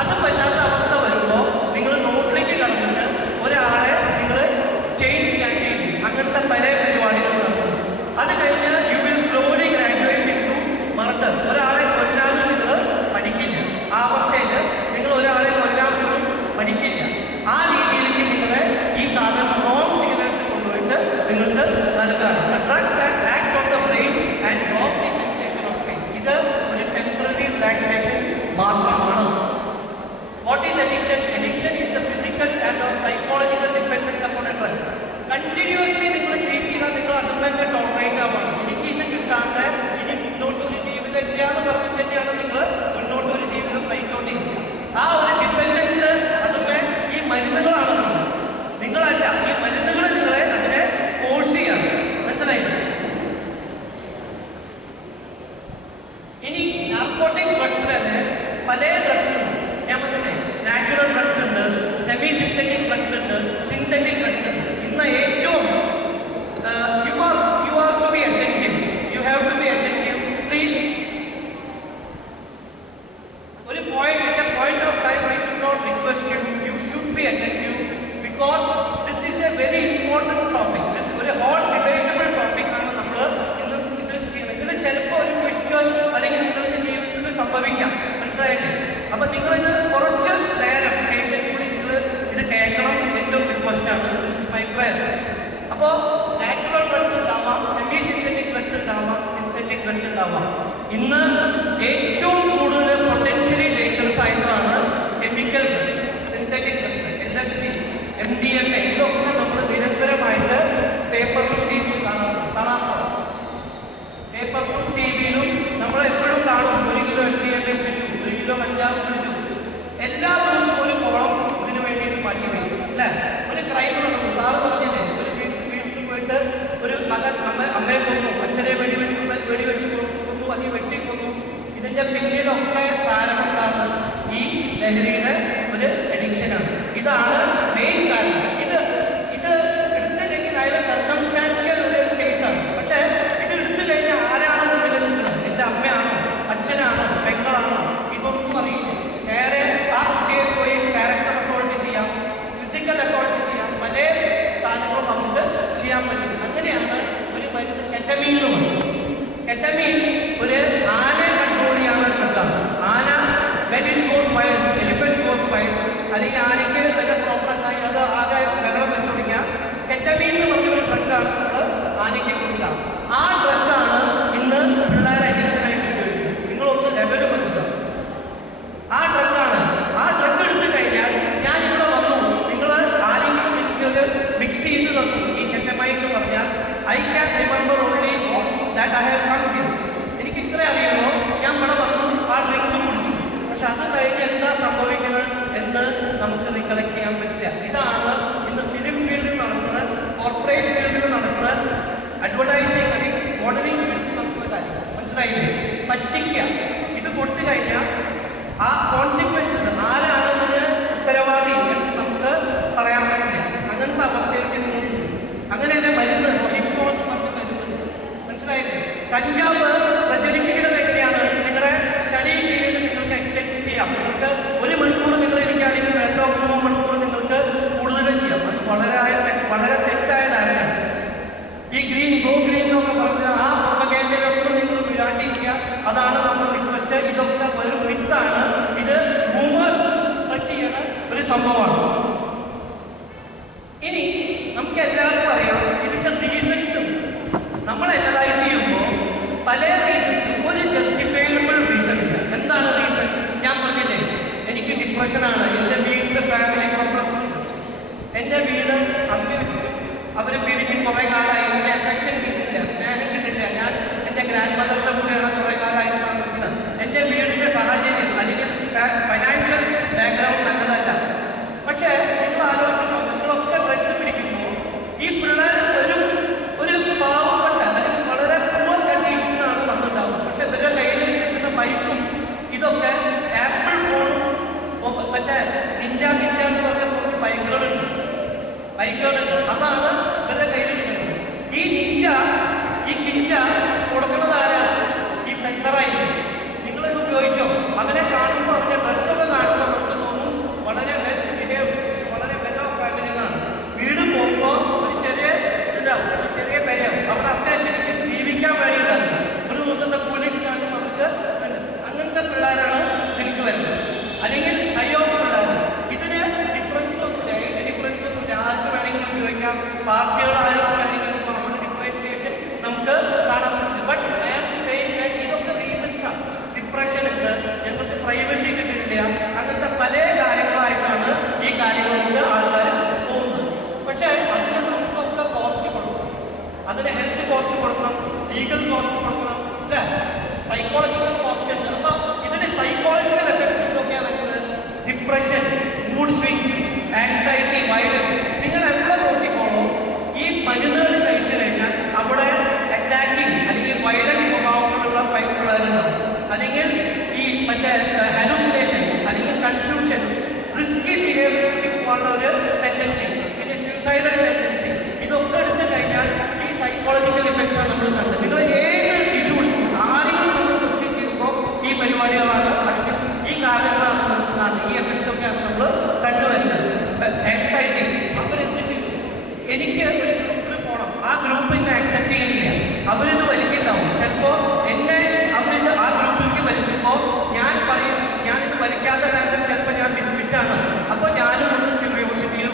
അത് പറ്റാത്ത അവസ്ഥ വരുമ്പോൾ നിങ്ങൾ നോട്ടിലേക്ക് കടന്നിട്ട് ഒരാളെ നിങ്ങൾ ചെയിൻ സ്കാച്ച് ചെയ്തു, അങ്ങനത്തെ പല പരിപാടികൾ നടക്കും. അത് കഴിഞ്ഞ് you will slowly graduate to murder. ഒരാളെ കൊല്ലാനും നിങ്ങൾ പഠിക്കില്ല. ആ അവസ്ഥയിൽ നിങ്ങൾ ഒരാളെ കൊല്ലാനും പഠിക്കില്ല. ആ രീതിയിലേക്ക് നിങ്ങളെ ഈ സാധനം റോങ് സിഗ്നൽസ് കൊണ്ടുപോയിട്ട് നിങ്ങൾക്ക് നൽകുകയാണ്. Drugs that act on the brain and block the sensation of pain. ഇത് ഒരു ടെമ്പററി റിലാക്സേഷൻ മാത്രമാണ്. What is addiction? Addiction is the physical and or psychological dependence upon a drug. Continuously നിങ്ങൾ ട്രീറ്റ് ചെയ്താൽ നിങ്ങൾ അതുപോലെ ടോളറേറ്റ് ആവാണ്. എനിക്ക് ഇത് കിട്ടാതെ ഇനി മുന്നോട്ട് ഒരു ജീവിതം ഇല്ലാന്ന് പറഞ്ഞിട്ട് തന്നെയാണ് നിങ്ങൾ മുന്നോട്ട് ഒരു ജീവിതം നയിച്ചുകൊണ്ടിരിക്കുക. ആ ഒരു ഡിപ്പെൻഡൻസ് അതുപോലെ ഈ മരുന്നുകളാണ്. നിങ്ങളല്ല, ഈ മരുന്നുകൾ നിങ്ങളെ അതിനെ ഫോഴ്സ് ചെയ്യാണ്. മനസ്സിലായില്ലേ? ഇനി നാർക്കോട്ടിക് ഡ്രഗ്സിൽ തന്നെ പല ഡ്രഗ്സ് ഉണ്ട്. ഞാൻ പറഞ്ഞില്ലേ, നാച്ചുറൽ ഡ്രഗ്സ് ഉണ്ട്, സെമി സിന്തറ്റിക് ഡ്രഗ്സ് ഉണ്ട്, സിന്തറ്റിക് ഡ്രഗ്സ് ഉണ്ട്. ഇന്ന് ഏറ്റവും you are to be attentive. You have to be attentive. Please. ഒരു point of time I should not request you. You should be attentive because this is a very important topic. This ഒരു hot debatable topic ആണ്. നമ്മൾ ഇന്ന് ഇതിൽ ചിലപ്പോൾ ഒരു ക്വസ്റ്റ്യൻ അല്ലെങ്കിൽ നിങ്ങളുടെ ജീവിതത്തിൽ സംഭവിക്കാം. മനസ്സിലായില്ലേ? അപ്പൊ നിങ്ങളിത് കുറച്ച് നേരം പേഷ്യൻസ്ഫുള്ളി നിങ്ങൾ ഇത് കേൾക്കണം. ഏറ്റവും റിക്വസ്റ്റാണ്. This is my prayer. അപ്പോൾ നാച്ചുറൽ ഡ്രഗ്സ് ഉണ്ടാവാം, സെമി സിന്തറ്റിക് ഡ്രഗ്സ് ഉണ്ടാവാം, സിന്തറ്റിക് ഡ്രഗ്സ് ഉണ്ടാവാം. ഇന്ന് ഏറ്റവും കൂടുതൽ പൊട്ടൻഷ്യലി ഡേഞ്ചറസ് ആയിട്ടുള്ളതാണ് chemical drugs, synthetic drugs, LSD, MDMA. ഇതൊക്കെ നമ്മൾ നിരന്തരമായിട്ട് പേപ്പറിലും ടി വിയിലും കാണാറുണ്ട്. പേപ്പറിലും ടി വിയിലും നമ്മൾ എപ്പോഴും കാണും. 1 കിലോ MDMA പിടിച്ചു, 1 കിലോ കഞ്ചാവ് പിടിച്ചു. എല്ലാ ദിവസവും ഒരു കോളം ഇതിനു വേണ്ടിയിട്ട് മാറ്റി വയ്ക്കും, അല്ലേ? ഒരു ക്രൈം നടക്കും. സാറ് പറഞ്ഞില്ലേ, ഒരു വീട്ടിൽ പോയിട്ട് ഒരു മകൻ അമ്മയെ കൊന്നു, അച്ഛനെ വെടിവെച്ച് കൊന്നു, അല്ലെങ്കിൽ വെട്ടിക്കൊന്നു. ഇതിൻ്റെ പിന്നീടൊക്കെ കാരണം എന്താണ്? ഈ ഈ ലഹരിയുടെ ഒരു അഡിക്ഷനാണ്. ഇതാണ് മെയിൻ കാരണം. ഇത് എടുത്തില്ലെങ്കിൽ അതിലെ സർക്കംസ്റ്റാൻഷ്യൽ ഒരു കേസാണ്. പക്ഷേ ഇത് എടുത്തു കഴിഞ്ഞാൽ ആരാണ് നിലനിൽക്കുന്നത്? എൻ്റെ അമ്മയാണോ, അച്ഛനാണോ, പെങ്ങളാണോ? ഇതൊന്നും അറിയില്ല. നേരെ ആ കുട്ടിയെ പോയി ക്യാരക്ടർ അസോൾട്ട് ചെയ്യാം, ഫിസിക്കൽ അസോൾട്ട് ചെയ്യാം, പല സാധനങ്ങളും നമുക്ക് ചെയ്യാൻ പറ്റും. അങ്ങനെയാണ് ഒരു മരുന്ന് കെറ്റമീൻ എന്ന് പറയുന്നത്. കെറ്റമീൻ ഒരു ആനയെ കൺട്രോൾ ചെയ്യാനുള്ള ഡ്രഗാണ്. ആന when it goes wild, elephant goes wild, അല്ലെങ്കിൽ ആനയ്ക്ക് ഒരു പ്രോബ്ലം ഉണ്ടായി അത് ആകെ ബഹളം വെച്ചുകൊടുക്കുക. കെറ്റമീൻ എന്ന് പറഞ്ഞൊരു ഡ്രഗാണ് നമ്മൾ ആനയ്ക്ക് കൊടുക്കുക. ആ ഡ്രഗാണ് ഇന്ന് പിള്ളേരെ അഡിക്ഷനായിട്ട് ഉപയോഗിക്കുന്നത്. നിങ്ങളൊന്ന് ലെവൽ മനസ്സിലാവും. ആ ഡ്രഗാണ്. ആ ഡ്രഗ് എടുത്തു കഴിഞ്ഞാൽ ഞാൻ ഇവിടെ വന്നു, നിങ്ങൾ ആരെങ്കിലും എനിക്കൊരു മിക്സ് ചെയ്ത് തന്നു ഈ കെറ്റമൈൻ എന്ന് പറഞ്ഞാൽ I can remember only that I have come here. എനിക്ക് ഇത്ര അറിയുമോ, ഞാൻ ഇവിടെ വന്നു ആ ഡ്രിങ്ക് കുടിച്ചു, പക്ഷെ അത് കഴിഞ്ഞ് എന്താ സംഭവിക്കുന്നത് എന്ന് നമുക്ക് റീകളക്ട് ചെയ്യാൻ പറ്റില്ല. ഇതാണ് ഇന്ന് ഫിലിം ഫീൽഡിൽ നടക്കുന്ന, കോർപ്പറേറ്റ് ഫീൽഡിൽ നടക്കുന്ന, അഡ്വർടൈസിങ് അല്ലെങ്കിൽ മോഡലിംഗ് ഫീൽഡിൽ നടക്കുന്ന കാര്യം മനസ്സിലായില്ലേ? പറ്റിക്കുക. ഇത് കൊടുത്തു കഴിഞ്ഞാൽ ആ കോൺസിക്വൻസസ് ആരാണെന്നതിന് ഉത്തരവാദി എന്ന് നമുക്ക് പറയാൻ പറ്റില്ല. അങ്ങനത്തെ അവസ്ഥയിലേക്ക് നിങ്ങൾ അങ്ങനെ തന്നെ മരുന്ന് ഹിപ്പോൾ പറഞ്ഞ മരുന്ന് മനസ്സിലായില്ലേ? കഞ്ചാവ് പ്രചരിപ്പിക്കുന്നത് എങ്ങനെയാണ്? നിങ്ങളുടെ സ്റ്റഡി പീരീഡ് നിങ്ങൾക്ക് എക്സ്റ്റെൻഡ് ചെയ്യാം. നിങ്ങൾക്ക് 1 മണിക്കൂർ നിങ്ങൾ ഇരിക്കുകയാണെങ്കിൽ 2 or 3 മണിക്കൂർ നിങ്ങൾക്ക് കൂടുതലും ചെയ്യാം. അത് വളരെ തെറ്റായ ധാരണയാണ്. ഈ ഗോ ഗ്രീൻ എന്നൊക്കെ പറഞ്ഞ ആ പ്രൊപ്പഗേൻഡയിലൊക്കെ നിങ്ങൾ വീഴാണ്ടിരിക്കുക. അതാണ് നമ്മുടെ റിക്വസ്റ്റ്. ഇതൊക്കെ ഒരു മിത്താണ്. ഇത് റൂമേഴ്സ് സ്പ്രെഡ് ചെയ്യണ ഒരു സംഭവമാണ്. ഇനി നമുക്ക് എല്ലാവർക്കും അറിയാം ഇതിൻ്റെ റീസൺസും നമ്മൾ അനലൈസ് ചെയ്യുമ്പോൾ പല റീസൺസും ഒരു ജസ്റ്റിഫയബിൾ റീസൺ ഇല്ല. എന്താണ് റീസൺ? ഞാൻ പറഞ്ഞില്ലേ, എനിക്ക് ഡിപ്രഷനാണ്, എൻ്റെ വീട്ടിലെ ഫാമിലി പ്രോബ്ലംസ് ഉണ്ട്, എൻ്റെ വീട് അവർ പിരിഞ്ഞ് കുറേ കാലമായി, എൻ്റെ അഫെക്ഷൻ കിട്ടില്ല, സ്നേഹം കിട്ടില്ല, ഞാൻ എൻ്റെ ഗ്രാൻഡ് മദറിൻ്റെ കൂടെയാണ് കുറേ കാലമായിട്ട് താമസിക്കുന്നത്, എൻ്റെ വീടിൻ്റെ സാഹചര്യം അല്ലെങ്കിൽ ഫൈനാൻഷ്യൽ ബാക്ക്ഗ്രൗണ്ട് നല്ലതല്ല. പക്ഷേ നിങ്ങൾ ആലോചിച്ചോ, നിങ്ങളൊക്കെ ഡ്രഗ്സ് പിടിക്കുമ്പോൾ ഈ പിള്ളേർ ഒരു പാവപ്പെട്ട അല്ലെങ്കിൽ വളരെ പൂവർ കണ്ടീഷനിലാണ് വന്നിട്ടുണ്ടാവുന്നത്. പക്ഷെ ഇവരുടെ കയ്യിൽ കിട്ടുന്ന ബൈക്കും ഇതൊക്കെ ആപ്പിൾ ഫോണും മറ്റേ നിഞ്ച എന്ന് പറഞ്ഞ കുറച്ച് ബൈക്കുകളുണ്ട്. അതാണ് ഇവരുടെ കയ്യിൽ കിട്ടുന്നത്. ഈ കിഞ്ച കൊടുക്കുന്നത് ആരാ? ഈ പെൻഡറായി. നിങ്ങളിത് ഉപയോഗിച്ചോ? അവനെ കാണുമ്പോൾ അവൻ്റെ ഡ്രസ്സൊക്കെ കാണുമ്പോൾ നമുക്ക് തോന്നും വളരെ വളരെ വെൽ ഓഫ് ഫാമിലിയാണ്. വീട് പോകുമ്പോൾ ഒരു ചെറിയ പേരാവും. അവിടെ അമ്മ അച്ഛനക്ക് ജീവിക്കാൻ വേണ്ടിയിട്ടാണ്. ഒരു ദിവസത്തെ കൂലി കിട്ടാനും നമുക്ക് അങ്ങനത്തെ പിള്ളേരാണ് എനിക്ക് വരുന്നത്. അല്ലെങ്കിൽ അയ്യോ പിള്ളേർ. ഇതിന് ഡിഫറൻസ് ഒന്നുമില്ല. ഏത് ഡിഫറൻസ് ഒന്നുമില്ല. ആർക്ക് വേണമെങ്കിലും ഉപയോഗിക്കാം. പാർട്ടികളായാലും വേണമെങ്കിലും അവരുടെ ഡിഫറൻസിയേഷൻ നമുക്ക് കാണാൻ പറ്റില്ല. But I am saying that ഇതൊക്കെ റീസൺസാണ്. ഡിപ്രഷൻ ഉണ്ട്, ഞങ്ങൾക്ക് പ്രൈവസി കിട്ടിയിട്ടില്ല, അങ്ങനത്തെ പല കാര്യങ്ങളായിട്ടാണ് ഈ കാര്യങ്ങൾക്ക് ആൾക്കാർ പോകുന്നത്. പക്ഷേ അതിന് നമുക്കൊക്കെ കോസ്റ്റ് കൊടുക്കണം. അതിന് ഹെൽത്ത് കോസ്റ്റ് കൊടുക്കണം, ലീഗൽ കോസ്റ്റ് കൊടുക്കണം, അല്ലേ? സൈക്കോളജിക്കൽ കോസ്റ്റ് ഉണ്ട്. അപ്പോൾ ഇതിന് സൈക്കോളജിക്കൽ എഫക്ട്സ് എന്തൊക്കെയാണ് വരുന്നത്? Depression, mood swings, anxiety, violence. നിങ്ങൾ എല്ലാം നോക്കിക്കോളൂ. ഈ മരുന്നുകൾ കഴിച്ചു കഴിഞ്ഞാൽ അവിടെ അറ്റാക്കിങ് അല്ലെങ്കിൽ വയലൻസ് സ്വഭാവങ്ങളുള്ള പിള്ളേരുണ്ടാവും. അല്ലെങ്കിൽ ഈ മറ്റേ ഹാലൂസിനേഷൻ അല്ലെങ്കിൽ കൺഫ്യൂഷൻ, റിസ്കി ബിഹേവിയറിലേക്ക് പോകാനുള്ള ഒരു ടെൻഡൻസി, പിന്നെ സൂസൈഡൽ ടെൻഡൻസി, ഇതൊക്കെ എടുത്തു കഴിഞ്ഞാൽ ഈ സൈക്കോളജിക്കൽ ഇഫക്ട്സാണ് നമ്മൾ കണ്ടത്. നിങ്ങൾ ഏത് ഇഷ്യൂ ആരെങ്കിലും നമ്മൾ ക്വസ്റ്റ്യൻ ചെയ്യുമ്പോൾ ഈ പരിപാടികളാണ് അല്ലെങ്കിൽ ഈ കാര്യങ്ങളാണ് നമുക്ക് കാണുന്നത്. ഈ എഫക്ട്സ് ഒക്കെയാണ് നമ്മൾ കണ്ടുവരുന്നത്. ആൻസൈറ്റി, അവരെന്ത് ചെയ്തു? എനിക്ക് ഒരു ഗ്രൂപ്പിൽ പോകണം, ആ ഗ്രൂപ്പിനെ ആക്സെപ്റ്റ് ചെയ്യുന്നില്ല, അവരിത് വലിക്കുന്നുണ്ടാവും. ചിലപ്പോൾ എന്നെ അവരിത് ആ ഗ്രൂപ്പിലേക്ക് വലിക്കുമ്പോൾ ഞാൻ പറയും ഞാനിത് വലിക്കാത്ത കാരണം ചിലപ്പോൾ ഞാൻ ബിസ്മിറ്റാണ്. അപ്പോൾ ഞാനും ഒന്ന് ക്യൂരിയോസിറ്റിയിൽ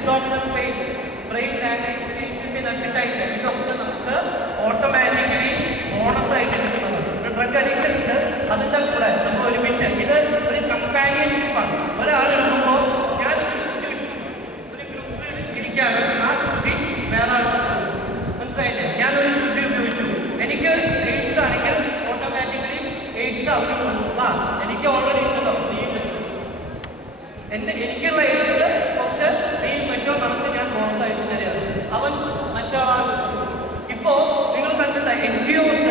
abdominal pain, brain damage, changes in appetite, ഇതൊക്കെ നമുക്ക് ഓട്ടോമാറ്റിക്കലി ബോണസ് ആയിട്ട് കിട്ടുന്നതാണ്. ഡ്രഗ് അഡിക്ഷൻ ഉണ്ട്, അതിൻ്റെ കൂടെ നമ്മൾ ഒരുമിച്ച് ഇത് ഒരു കമ്പാനിയൻഷിപ്പാണ്. ഒരാൾ എടുക്കുമ്പോൾ ഞാൻ ഒരു ഗ്രൂപ്പിൽ ഇരിക്കുകയാണ്, ആ സൂചി വേറെ ആൾ മനസ്സിലായില്ലേ? ഞാനൊരു സൂചി ഉപയോഗിച്ചു, എനിക്ക് എയ്ഡ്സ് ആണെങ്കിൽ ഓട്ടോമാറ്റിക്കലി എയ്ഡ്സ് അവർ എനിക്ക് ഓൾറെഡി ഉണ്ടല്ലോ, നീ വെച്ചു എനിക്കുള്ള എയ്ഡ്സ് കുറച്ച് നീ വെച്ചോ നടത്തി ഞാൻ ബോണസായിട്ട് തരികയാണ്. അവൻ മറ്റാളാണ്. ഇപ്പോൾ നിങ്ങൾ കണ്ടിട്ട് NGOs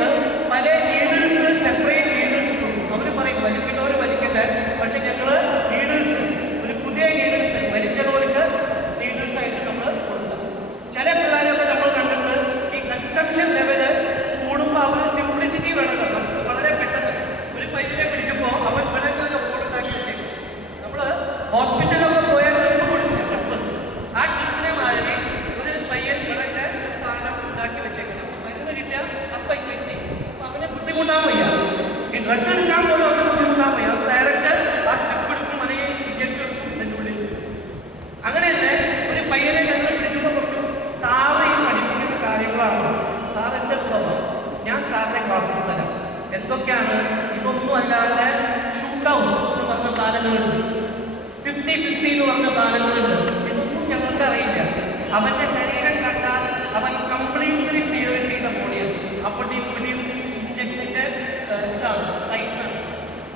പല നീഡിൽസ്, സെപ്പറേറ്റ് നീഡിൽസ് കൊടുക്കും. അവർ പറയും വലിക്കുന്നവർ വലിക്കട്ടെ, പക്ഷെ ഞങ്ങൾ നീഡിൽസ് ഒരു പുതിയ നീഡിൽസ് വലിക്കുന്നവർക്ക് നീഡിൽസ് ആയിട്ട് നമ്മൾ കൊടുക്കാം. ചില പിള്ളേരൊക്കെ നമ്മൾ കണ്ടിട്ട് ഈ കൺസംഷൻ ലെവല് കൂടുമ്പോൾ അവർ സിംപ്ലിസിറ്റി വേണമല്ലോ. നമുക്ക് വളരെ പെട്ടെന്ന് ഒരു പൈപ്പിനെ പിടിച്ചപ്പോൾ അവൻ വിളഞ്ഞൊരു ഓടുണ്ടാക്കി വെച്ചേക്കും. നമ്മൾ ഹോസ്പിറ്റലൊക്കെ പോയാൽ ട്രിപ്പ് കൊടുക്കില്ല, ട്രിപ്പ്. ആ ട്രിപ്പിനെ മാതിരി ഒരു പയ്യൻ വിളഞ്ഞ സാധനം ഉണ്ടാക്കി വെച്ചേക്കണം. മരുന്ന് കിട്ടിയാൽ അപ്പം കിട്ടി, അപ്പം അവനെ ബുദ്ധിമുട്ടാൻ വയ്യ. ഈ ഡ്രഗ് എടുക്കാൻ പോലും അവനെ ബുദ്ധിമുട്ടാൻ വയ്യ. ഡയറക്റ്റ് ആ സ്റ്റിപ്പ് എടുക്കും, അല്ലെങ്കിൽ ഇഞ്ചക്ഷൻ എടുക്കും, എൻ്റെ ഉള്ളിൽ. അങ്ങനെ തന്നെ ഒരു പയ്യനെ ഞങ്ങൾ പിടിച്ചപ്പോൾ പറഞ്ഞു, സാറ് ഈ പഠിപ്പിക്കുന്ന കാര്യങ്ങളാണ്, സാർ എൻ്റെ കൂടെ ഞാൻ സാറിൻ്റെ ക്ലാസ്സിൽ തരാം. എന്തൊക്കെയാണ്? ഇതൊന്നും അല്ലാതെ ഷൂട്ട് ഔട്ട് എന്ന് പറഞ്ഞ സാധനങ്ങളുണ്ട്, 50-50 എന്ന് പറഞ്ഞ സാധനങ്ങളുണ്ട്. ഇതൊന്നും ഞങ്ങൾക്ക് അറിയില്ല. അവൻ്റെ ശരീരം കണ്ടാൽ അവൻ കംപ്ലീറ്റ്ലി പിയേഴ്സ് ചെയ്ത ബോഡിയാണ്. അപ്പോഴേയും ഇവിടെയും ഇഞ്ചക്ഷൻ്റെ ഇതാണ്, സൈൻസാണ്.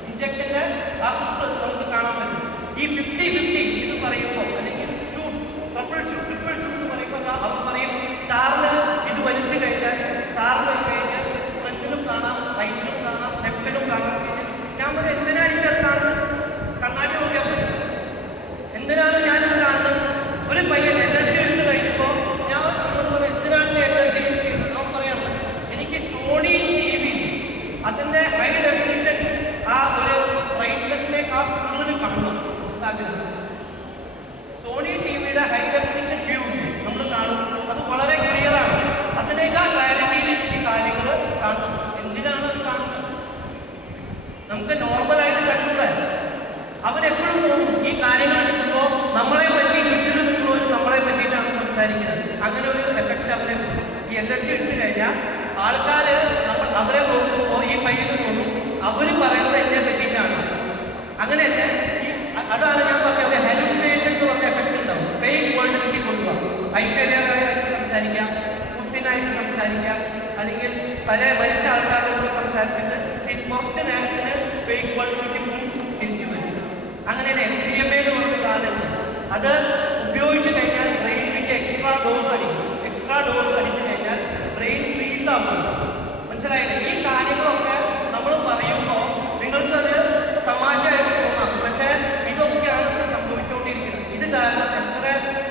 ഇഞ്ചക്ഷൻ്റെ ആ കുത്ത് നമുക്ക് കാണാൻ പറ്റും. ഈ 50-50 എന്ന് പറയുമ്പോൾ, അല്ലെങ്കിൽ shoot, triple shoot, triple shoot എന്ന് പറയുമ്പോൾ അവൻ പറയും, സാറിന് ഇത് വലിച്ചു കഴിഞ്ഞാൽ സാറിന് കഴിഞ്ഞാൽ ഫ്രണ്ടിലും കാണാം, റൈറ്റിലും കാണാം, ലെഫ്റ്റിലും കാണാം. ഞാൻ പറയും, എന്തിനാണ് എനിക്കത് കാണുന്നത്? കണ്ണാടി നോക്കിയാൽ മതി. എന്തിനാണ് ഞാനിത് കാണുന്നത്? ഒരു പയ്യൻ LSD എടുത്ത് കഴിഞ്ഞപ്പോൾ ഞാൻ എന്തിനാണ് LSD യൂസ് ചെയ്യുന്നത്? അവൻ പറയാം, എനിക്ക് സോണി TV അതിൻ്റെ ഹൈ ഡെഫിനിഷൻ ആ ഒരു ബ്രൈറ്റ്നസിലേക്ക് ആ കൂടുതൽ കാണണം ആഗ്രഹം. സോണി TVയുടെ ഹൈ ഡെഫിനിഷൻ വ്യൂ നമ്മൾ കാണും, അത് വളരെ ക്ലിയറാണ്. അതിനേക്കാൾ ക്ലാരിറ്റിയിൽ ഈ കാര്യങ്ങൾ കാണും. എന്തിനാണ് അത് കാണുന്നത്? നമുക്ക് നോർമലായിട്ട് കണ്ടൂടെ? അവരെപ്പോഴും പോകും ഈ കാര്യങ്ങൾ എടുക്കുമ്പോൾ നമ്മളെ പറ്റി ചുറ്റിലും നിൽക്കുമ്പോഴും നമ്മളെ പറ്റിയിട്ടാണ് സംസാരിക്കുന്നത്. അങ്ങനെ ഒരു എഫക്റ്റ് അവരെ ഈ LSD എടുത്തു കഴിഞ്ഞാൽ ആൾക്കാർ അവരെ നോക്കുമ്പോൾ ഈ പയ്യന് തോന്നും അവർ പറയുന്നത് എന്നെ പറ്റിയിട്ടാണ്. അങ്ങനെയല്ല, അതാണ് ഞാൻ പറഞ്ഞത്, ഹെലുസിനേഷൻ എന്ന് പറഞ്ഞ എഫക്റ്റ് ഉണ്ടാവും. ഫേക്ക് വേൾഡിലേക്ക് കൊണ്ടുപോകാം. ഐശ്വര്യമായിട്ട് സംസാരിക്കാം, ബുദ്ധിനായിട്ട് സംസാരിക്കാം, അല്ലെങ്കിൽ പല മരിച്ച ആൾക്കാരോട് സംസാരിച്ചിട്ട് കുറച്ച് നേരത്തിന് ഫേക്ക് വേൾഡിലേക്ക് തിരിച്ചു വരും. അങ്ങനെ MDMA എന്ന് പറഞ്ഞ സാധനമുണ്ട്. അത് ഉപയോഗിച്ച് കഴിഞ്ഞാൽ ബ്രെയിനിലേക്ക് എക്സ്ട്രാ ഡോസ് അടിക്കും. എക്സ്ട്രാ ഡോസ് അടിച്ചു കഴിഞ്ഞാൽ ബ്രെയിൻ ഫ്രീസ് ആവുന്നു. മനസ്സിലായില്ലേ? ഈ കാര്യങ്ങളൊക്കെ നമ്മൾ പറയുമ്പോൾ നിങ്ങൾക്കത് തമാശയായിട്ട് തോന്നാം, പക്ഷേ ഇതൊക്കെയാണ് സംഭവിച്ചുകൊണ്ടിരിക്കുന്നത്. ഇത് കാരണം എത്ര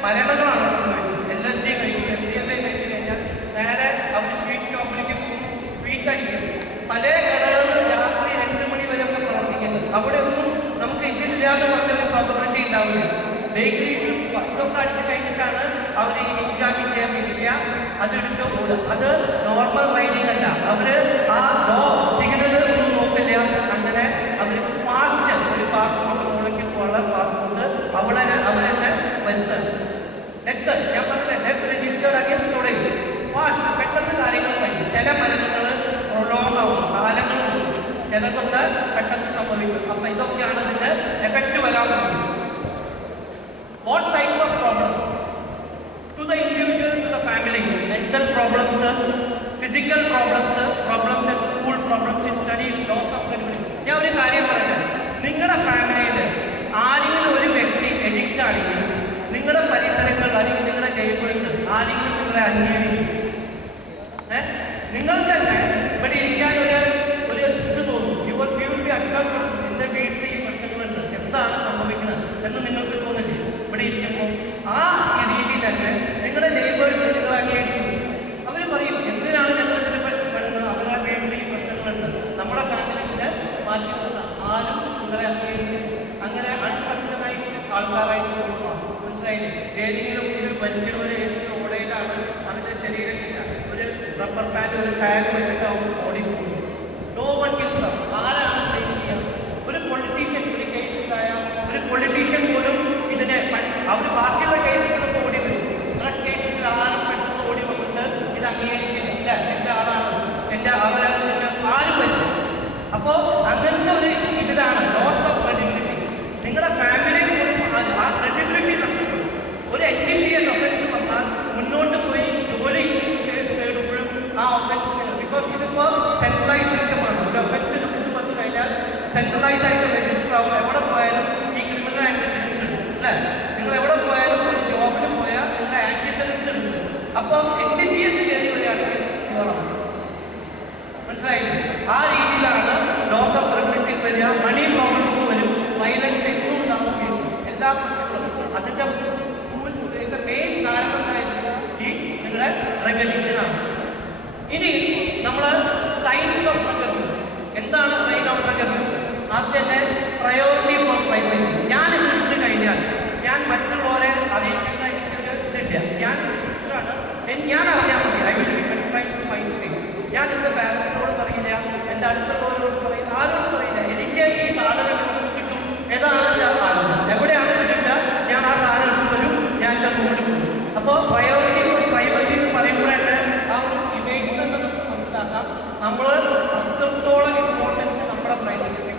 മരണങ്ങളാണ് സംഭവിക്കുന്നത്. LSD കഴിക്കും, MDMA കഴിച്ചു കഴിഞ്ഞാൽ നേരെ അവർ സ്വീറ്റ് ഷോപ്പിലേക്ക് പോകും, സ്വീറ്റ് അടിക്കും. പല കടകളും രാത്രി 2 മണി വരെ ഒക്കെ പ്രവർത്തിക്കുന്നത്. അവിടെ ഒന്നും നമുക്ക് ഇതില്ലാതെ പറഞ്ഞൊരു പ്രോബബിലിറ്റി ഉണ്ടാവില്ല. ബേക്കറീസിൽ ഇതൊക്കെ അടിച്ചു കഴിഞ്ഞിട്ടാണ് അവർ ഈ നിഞ്ചാക്കിൻ്റെ ഇരിക്കുക, അത് ഇടിച്ചോ കൂടുക. അത് നോർമൽ റൈഡിങ് അല്ല. അവർ ആ സിഗ്നൽ ഒന്നും നോക്കില്ല. അങ്ങനെ അവർ ഫാസ്റ്റ് ഒരു പാസ്പോർട്ട് മുകളിലേക്ക് പോകാനുള്ള പാസ്പോർട്ട് അവരെന്നെ വരുന്നത്. ഡെത്ത്, ഞാൻ പറഞ്ഞില്ല, death registered against storage fast, പെട്ടെന്ന് കാര്യങ്ങൾ കഴിയും. ചില മരുന്നുകൾ പ്രൊലോങ് ആവും, കാലങ്ങൾ ചിലതൊക്കെ പെട്ടെന്ന് സംഭവിക്കും. അപ്പം ഇതൊക്കെയാണ് ഇതിൻ്റെ എഫക്റ്റ് വരാൻ പോകുന്നത്. What types of problems to the individual, to the family? Mental problems, physical problems, problems in school, problems in studies, loss of credibility. ഞാൻ ഒരു കാര്യം പറയട്ടെ, നിങ്ങളുടെ ഫാമിലിയിൽ ആരെങ്കിലും ഒരു വ്യക്തി എഡിക്റ്റ് ആണെങ്കിൽ നിങ്ങളുടെ പരിസരങ്ങൾ അല്ലെങ്കിൽ നിങ്ങളുടെ നെയ്ബേഴ്സ് ആരെങ്കിലും നിങ്ങളെ അംഗീകരിക്കും. നിങ്ങൾക്ക് തന്നെ ഇവിടെ ഇരിക്കാൻ ഒരു ഇത് തോന്നും. യുവർ ബ്യൂട്ടി അഡ്വാൻസ്, എൻ്റെ വീട്ടിൽ ഈ പ്രശ്നങ്ങളുണ്ട്, എന്താണ് സംഭവിക്കുന്നത് എന്ന് നിങ്ങൾക്ക് തോന്നില്ലേ? ഇവിടെ ഇരിക്കുമ്പോൾ ആ രീതിയിൽ തന്നെ നിങ്ങളുടെ നെയ്ബേഴ്സ് നിങ്ങളെ അംഗീകരിക്കും. അവർ പറയും, എന്തിനാണ് ഞങ്ങൾ ഇതിനെ പെടുന്നത്? അവരുടെ വീട്ടിൽ ഈ പ്രശ്നങ്ങളുണ്ട്, നമ്മുടെ ഫാമിലിനെ മാറ്റി നിർത്താം, ആരും നിങ്ങളെ അംഗീകരിക്കും. അങ്ങനെ അൺകൺഫൈസ്ഡ് ആൾക്കാരായിട്ട് തോന്നുക. മനസ്സിലായില്ലേ? ഏതെങ്കിലും ഇത് വലിക്കുന്നവർ ഏതെങ്കിലും ഓടയിലാണ് അവൻ്റെ ശരീരത്തില്ല, ഒരു റബ്ബർ പാൻറ് ഒരു ടാഗ് വെച്ചിട്ട് അവർ ഓടി പോകും. No one will come. ആരാണ് ബ്ലെയിം ചെയ്യുക? ഒരു പൊളിറ്റീഷ്യൻ ഒരു കേസ് ഉണ്ടായാൽ ഒരു പൊളിറ്റീഷ്യൻ പോലും ഇതിനെ അവർ ബാക്കിയുള്ള കേസസിലൊക്കെ ഇനി നമ്മൾ സൈൻസ് ഓഫ് റിക്കഗ്നൈസ്. എന്താണ് സൈൻ ഓഫ് റിക്കഗ്നൈസ്? ആദ്യം തന്നെ പ്രയോറിറ്റി ഫോർ പ്രൈവസി. ഞാൻ ഇത് ഇട്ട് കഴിഞ്ഞാൽ ഞാൻ മറ്റുള്ളവരെ അറിയിക്കുന്ന ഇതില്ല. ഞാൻ അറിയാൻ മതി. I will be confined to my space. ഞാൻ ഇന്ന് പാരൻസിനോട് പറയില്ല, എൻ്റെ അടുത്തുള്ളവരോട് പറയില്ല, ആരോടും പറയില്ല. എനിക്ക് ഈ സാധനം കിട്ടും, ഏതാണ് സാധനം, എവിടെയാണ് കിട്ടുക, ഞാൻ ആ സാധനം വരും, ഞാൻ എൻ്റെ റൂമിൽ പോകും. അപ്പോൾ പ്രയോറിറ്റി ഫോർ പ്രൈവസി എന്ന് പറയുമ്പോഴാണ് ആ ഒരു ഇമേജിൽ നിന്ന് മനസ്സിലാക്കാം നമ്മൾ അത്രത്തോളം ഇമ്പോർട്ടൻസ് നമ്മുടെ പ്രൈവസിക്ക്.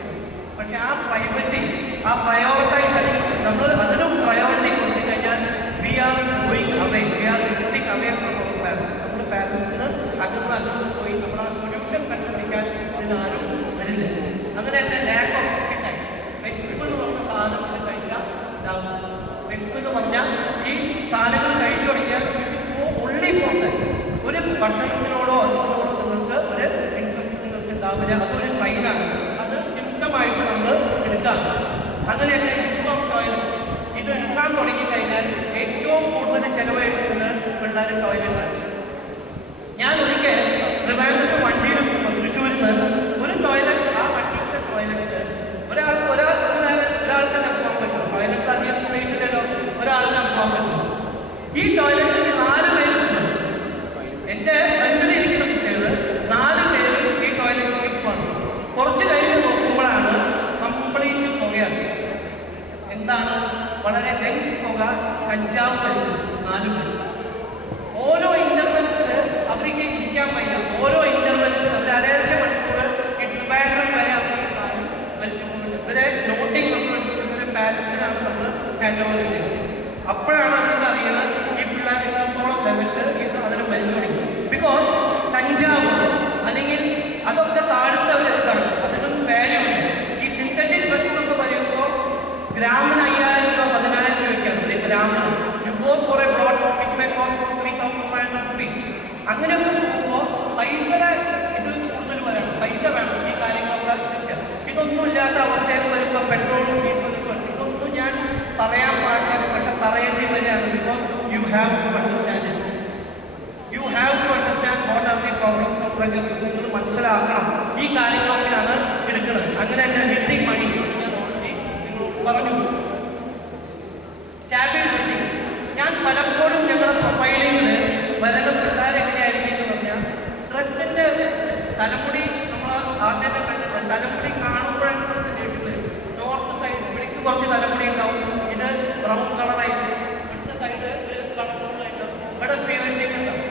പക്ഷെ ആ പ്രൈവസി, ആ പ്രയോറിറ്റൈസ് നമ്മൾ അതിനും പ്രയോറിറ്റി കൊടുത്തു കഴിഞ്ഞാൽ we are going away, we are lifting away from our parents. നമ്മുടെ പാരൻസിന് അകന്ന് പോയി നമ്മൾ ആ സൊല്യൂഷൻ കണ്ടുപിടിക്കാൻ ഇതിനാരും വരില്ല. അങ്ങനെ തന്നെ ലാക്ക് ഓഫ് ടൈം. വിശപ്പ് എന്ന് പറഞ്ഞ സാധനങ്ങൾ കഴിക്കാൻ വിശപ്പ് എന്ന് പറഞ്ഞാൽ ഈ സാധനങ്ങൾ കഴിച്ചു തുടങ്ങിയാൽ ഉള്ളി പോകുന്നത് ഒരു ഭക്ഷണത്തിനോടോ അതിനോടോ നിങ്ങൾക്ക് ഒരു ഇൻട്രസ്റ്റ് നിങ്ങൾക്ക് ഉണ്ടാവില്ല. അതൊരു സൈനാണ്. അത് സിംറ്റമായിട്ട് നമ്മൾ എടുക്കാം. അങ്ങനെയൊക്കെ യൂസ് ഓഫ് ടോയ്ലറ്റ്സ് ഇത് എടുക്കാൻ തുടങ്ങിക്കഴിഞ്ഞാൽ ഏറ്റവും കൂടുതൽ ചെലവഴിക്കുന്നത് പിള്ളേർ ടോയ്ലറ്റാണ്. ഞാൻ ഒരിക്കൽ ട്രിവാൻഡ്രത്ത് വണ്ടിയിൽ പോകുമ്പോൾ തൃശ്ശൂരിൽ നിന്ന് ഒരു ടോയ്ലറ്റ്, ആ വണ്ടിയുടെ ടോയ്ലറ്റ് ഒരാൾക്ക് തന്നെ പോകാൻ പറ്റും. ടോയ്ലറ്റ് അധികം സ്പേസിലല്ലോ, ഒരാൾക്ക് പോകാൻ പറ്റും. ഈ ടോയ്ലറ്റിൽ 4 പേരുണ്ട്. എൻ്റെ ഫ്രണ്ടിലിരിക്കുന്ന കുട്ടികൾ 4 പേര് ഈ ടോയ്ലറ്റിലേക്ക് വന്നു. കുറച്ച് കഴിഞ്ഞ് നോക്കുമ്പോഴാണ് കംപ്ലീറ്റ് പുകയാണ്. എന്താണ്? വളരെ ഡെൻസ് പുക, കഞ്ചാവ് വലിച്ചു 4 പേര്. ഓരോ ഇന്റർവെൽസിൽ അവർക്ക് ഇരിക്കാൻ വയ്യ. ഓരോ ഇന്റർവെൽസിൽ ഒരു അരേഴ്ച മണിക്കൂർ ഈ ട്രിവാൻഡ്രം വരെ അവർ ഈ സാധനം വലിച്ചു പോകുന്നുണ്ട്. ഇവരെ നോട്ടിങ് ഇവരെ പാരൻസിനാണ് നമ്മൾ ഹാൻഡ് ഓവർ ചെയ്യുന്നത്. അപ്പോഴാണ് നമുക്ക് അറിയുന്നത് ഈ പിള്ളേർ എത്രത്തോളം ലെവലിൽ ഈ സാധനം വലിച്ചു തുടങ്ങി. ബിക്കോസ് കഞ്ചാവ് അല്ലെങ്കിൽ അതൊക്കെ താഴ്ത്തവരെന്താണ്, അതിനും വാല്യൂ ഉണ്ട്. ഈ സിന്തറ്റിക് ഡ്രഗ്സ് എന്നൊക്കെ പറയുമ്പോൾ ഗ്രാമിന് 5000 രൂപ 10000 രൂപയ്ക്കാണ് ഒരു ഗ്രാമിന്. You go for a blot, it may cost 3500 rupees. അങ്ങനെയൊക്കെ പോകുമ്പോൾ പൈസയുടെ ഇത് കൂടുതൽ വരണം, പൈസ വേണം ഈ കാര്യങ്ങളൊക്കെ കിട്ടുക. ഇതൊന്നും ഇല്ലാത്ത അവസ്ഥയിൽ വരുമ്പോൾ പെട്രോളും ഡീസലും ഇതൊന്നും ഞാൻ പറയാൻ പാടില്ല, പക്ഷെ പറയേണ്ടി വരികയാണ്. Because you have to understand it. You have to understand what are the problems of പ്രകൃതി. നിങ്ങൾ മനസ്സിലാക്കണം ഈ കാര്യങ്ങളൊക്കെയാണ് എടുക്കുന്നത്. അങ്ങനെ തന്നെ മിസ്സിംഗ് മണി ഞാൻ ഓൾറെഡി നിങ്ങളോട് പറഞ്ഞു. Stable missing. ഞാൻ പലപ്പോഴും ഞങ്ങളുടെ പ്രൊഫൈലിങ്ങിൽ വരുന്ന പിള്ളേർ എങ്ങനെയായിരിക്കും എന്ന് പറഞ്ഞാൽ ഡ്രസ്സിൻ്റെ തലമുടി നമ്മൾ ആദ്യം കണ്ടിട്ട് തലമുടി കാണുമ്പോഴാണ് നമുക്ക് ദേഷ്യം വരും. നോർത്ത് സൈഡ് ഇവിടേക്ക് കുറച്ച് തലമുടി ഉണ്ടാവും, ഇത് ബ്രൗൺ കളറായിട്ട്, ഇവിടുത്തെ സൈഡ് ഒരു കളർഫുള്ളായിട്ടുണ്ടാവും, ഇവിടെ ഉപയോഗിച്ചിട്ട് ഉണ്ടാവും.